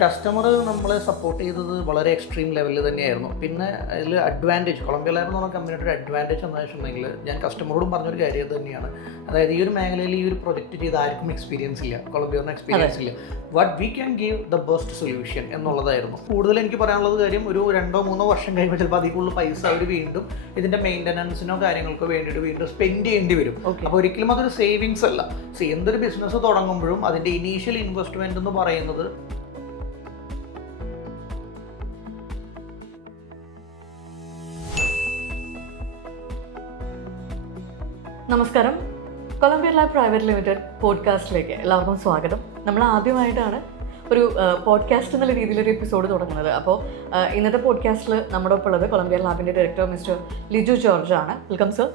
Customer നമ്മളെ support ചെയ്തത് വളരെ എക്സ്ട്രീം ലെവലിൽ തന്നെയായിരുന്നു. പിന്നെ അതിൽ അഡ്വാൻറ്റേജ് കൊളംബിയ ലാബ് എന്ന് പറഞ്ഞ കമ്പനിയുടെ ഒരു അഡ്വാൻറ്റേജ് എന്താണെന്ന് വെച്ചിട്ടുണ്ടെങ്കിൽ ഞാൻ കസ്റ്റമറോടും പറഞ്ഞൊരു കാര്യം അത് തന്നെയാണ്. അതായത് ഈ ഒരു മേഖലയിൽ ഈ ഒരു പ്രൊജക്റ്റ് ചെയ്ത് ആർക്കും എക്സ്പീരിയൻസ് ഇല്ല, കൊളംബിയറിന് എക്സ്പീരിയൻസ് ഇല്ല. What we can give the best solution എന്നുള്ളതായിരുന്നു. കൂടുതൽ എനിക്ക് പറയാനുള്ളത് കാര്യം ഒരു 2-3 വർഷം കഴിയുമ്പോൾ ചിലപ്പോൾ അതിൽ കൂടുതൽ പൈസ അവർ വീണ്ടും ഇതിൻ്റെ മെയിൻ്റനൻസിനോ കാര്യങ്ങൾക്കോ വേണ്ടിയിട്ട് വീണ്ടും സ്പെൻഡ് ചെയ്യേണ്ടി വരും. അപ്പോൾ ഒരിക്കലും അതൊരു സേവിങ്സ് അല്ല. എന്തൊരു ബിസിനസ് തുടങ്ങുമ്പോഴും അതിൻ്റെ ഇനീഷ്യൽ ഇൻവെസ്റ്റ്മെൻറ്റ് എന്ന് പറയുന്നത് നമസ്കാരം, കൊളംബിയ ലാബ് പ്രൈവറ്റ് ലിമിറ്റഡ് പോഡ്കാസ്റ്റിലേക്ക് എല്ലാവർക്കും സ്വാഗതം. നമ്മൾ ആദ്യമായിട്ടാണ് ഒരു പോഡ്കാസ്റ്റ് എന്നുള്ള രീതിയിലൊരു എപ്പിസോഡ് തുടങ്ങുന്നത്. അപ്പോൾ ഇന്നത്തെ പോഡ്കാസ്റ്റിൽ നമ്മുടെ ഒപ്പം ഉള്ളത് കൊളംബിയ ലാബിൻ്റെ ഡയറക്ടർ മിസ്റ്റർ ലിജു ജോർജ് ആണ്. Welcome sir.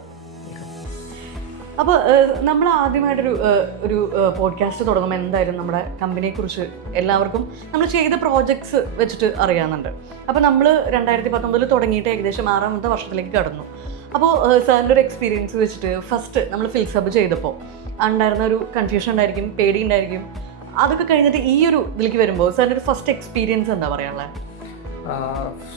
അപ്പോൾ നമ്മൾ ആദ്യമായിട്ടൊരു ഒരു പോഡ്കാസ്റ്റ് തുടങ്ങുമ്പോൾ എന്തായാലും നമ്മുടെ കമ്പനിയെക്കുറിച്ച് എല്ലാവർക്കും നമ്മൾ ചെയ്ത പ്രോജക്ട്സ് വെച്ചിട്ട് അറിയാവുന്നുണ്ട്. അപ്പോൾ നമ്മൾ 2019 തുടങ്ങിയിട്ട് ഏകദേശം 6ാമത്തെ വർഷത്തിലേക്ക് കടന്നു. അപ്പോൾ സാറിൻ്റെ ഒരു എക്സ്പീരിയൻസ് വെച്ചിട്ട് ഫസ്റ്റ് നമ്മൾ ഫിൽസബ് ചെയ്തപ്പോൾ ഉണ്ടായിരുന്ന ഒരു കൺഫ്യൂഷൻ ഉണ്ടായിരിക്കും, പേടി ഉണ്ടായിരിക്കും. അതൊക്കെ കഴിഞ്ഞിട്ട് ഈ ഒരു ഇതിലേക്ക് വരുമ്പോൾ സാറിൻ്റെ ഒരു ഫസ്റ്റ് എക്സ്പീരിയൻസ് എന്താ പറയാനുള്ളത്?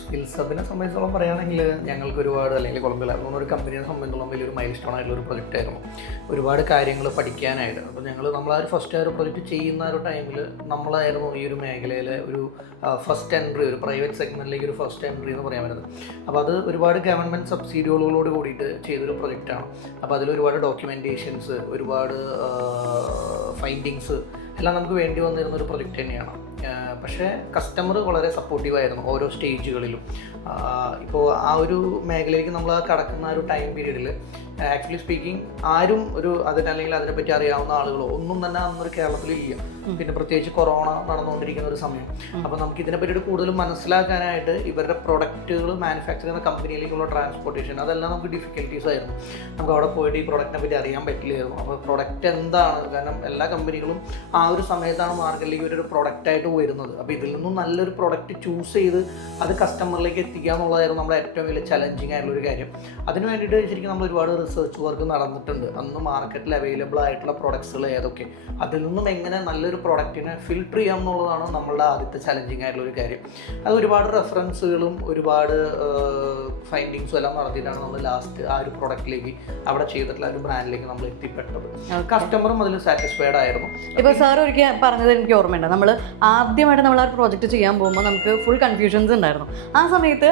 ഫിൽസബിനെ സംബന്ധിച്ചോളം പറയുകയാണെങ്കിൽ ഞങ്ങൾക്ക് ഒരുപാട്, അല്ലെങ്കിൽ കൊളംബിയ ലാബ് എന്നൊരു കമ്പനിയെ സംബന്ധിച്ചോളം വലിയൊരു മൈൽ സ്റ്റോൺ ആയിട്ടുള്ള ഒരു പ്രൊജക്റ്റ് ആയിരുന്നു. ഒരുപാട് കാര്യങ്ങൾ പഠിക്കാനായിട്ട്. അപ്പോൾ നമ്മളാ ഒരു ഫസ്റ്റ് ഒരു പ്രൊജക്റ്റ് ചെയ്യുന്ന ഒരു ടൈമിൽ നമ്മളായിരുന്നു ഈ ഒരു മേഖലയിലെ ഒരു ഫസ്റ്റ് എൻട്രി, ഒരു പ്രൈവറ്റ് സെഗ്മെൻറ്റിലേക്ക് ഒരു ഫസ്റ്റ് എൻട്രി എന്ന് പറയാൻ പറ്റുന്നത്. അപ്പോൾ അത് ഒരുപാട് ഗവൺമെൻറ് സബ്സിഡികളോട് കൂടിയിട്ട് ചെയ്തൊരു പ്രൊജക്റ്റാണ്. അപ്പോൾ അതിൽ ഒരുപാട് ഡോക്യുമെൻറ്റേഷൻസ്, ഒരുപാട് ഫൈൻഡിങ്സ് എല്ലാം നമുക്ക് വേണ്ടി വന്നിരുന്ന ഒരു പ്രൊജക്റ്റ് തന്നെയാണ്. പക്ഷേ കസ്റ്റമർ വളരെ സപ്പോർട്ടീവായിരുന്നു ഓരോ സ്റ്റേജുകളിലും. ഇപ്പോൾ ആ ഒരു മേഖലയിലേക്ക് നമ്മൾ കടക്കുന്ന ഒരു ടൈം പീരീഡിൽ ആക്ച്വലി സ്പീക്കിംഗ് ആരും അല്ലെങ്കിൽ അതിനെപ്പറ്റി അറിയാവുന്ന ആളുകളോ ഒന്നും തന്നെ അന്നൊരു കേരളത്തിലില്ല. പിന്നെ പ്രത്യേകിച്ച് കൊറോണ നടന്നുകൊണ്ടിരിക്കുന്ന ഒരു സമയം. അപ്പോൾ നമുക്ക് ഇതിനെപ്പറ്റിയിട്ട് കൂടുതൽ മനസ്സിലാക്കാനായിട്ട് ഇവരുടെ പ്രൊഡക്റ്റുകൾ മാനുഫാക്ചർ ചെയ്യുന്ന കമ്പനിയിലേക്കുള്ള ട്രാൻസ്പോർട്ടേഷൻ, അതെല്ലാം നമുക്ക് ഡിഫിക്കൽട്ടീസ് ആയിരുന്നു. നമുക്ക് അവിടെ പോയിട്ട് ഈ പ്രൊഡക്റ്റിനെ പറ്റി അറിയാൻ പറ്റില്ലായിരുന്നു. അപ്പോൾ പ്രൊഡക്റ്റ് എന്താണ്, കാരണം എല്ലാ കമ്പനികളും ആ ഒരു സമയത്താണ് മാർക്കറ്റിലേക്ക് ഒരു പ്രൊഡക്റ്റായിട്ട് വരുന്നത്. അപ്പോൾ ഇതിൽ നിന്നും നല്ലൊരു പ്രൊഡക്റ്റ് ചൂസ് ചെയ്ത് അത് കസ്റ്റമറിലേക്ക് എത്തിക്കുക എന്നുള്ളതായിരുന്നു നമ്മുടെ ഏറ്റവും വലിയ ചലഞ്ചിങ് ആയിട്ടുള്ളൊരു കാര്യം. അതിന് വേണ്ടിയിട്ട് ശരിക്കും നമ്മൾ ഒരുപാട് റിസർച്ച് വർക്ക് നടന്നിട്ടുണ്ട്. അന്ന് മാർക്കറ്റിൽ അവൈലബിൾ ആയിട്ടുള്ള പ്രൊഡക്ട്സുകൾ ഏതൊക്കെ, അതിൽ നിന്നും എങ്ങനെ നല്ലൊരു പ്രൊഡക്റ്റിനെ ഫിൽട്ടർ ചെയ്യാം എന്നുള്ളതാണ് നമ്മളുടെ ആദ്യത്തെ ചലഞ്ചിങ് ആയിട്ടുള്ള ഒരു കാര്യം. അത് ഒരുപാട് റെഫറൻസുകളും ഒരുപാട് ഫൈൻഡിങ്സും എല്ലാം നടത്തിയിട്ടാണ് നമ്മൾ ലാസ്റ്റ് ആ ഒരു പ്രൊഡക്റ്റിലേക്ക്, അവിടെ ചെയ്തിട്ടുള്ള ഒരു ബ്രാൻഡിലേക്ക് നമ്മൾ എത്തിപ്പെട്ടത്. കസ്റ്റമറും അതിൽ സാറ്റിസ്ഫൈഡ് ആയിരുന്നു. ഇപ്പോൾ സാർ ഒരിക്കൽ പറഞ്ഞത് എനിക്ക് ഓർമ്മയുണ്ട്. നമ്മൾ ആദ്യമായിട്ട് നമ്മൾ ആ പ്രോജക്റ്റ് ചെയ്യാൻ പോകുമ്പോൾ നമുക്ക് ഫുൾ കൺഫ്യൂഷൻസ് ഉണ്ടായിരുന്നു. ആ സമയത്ത്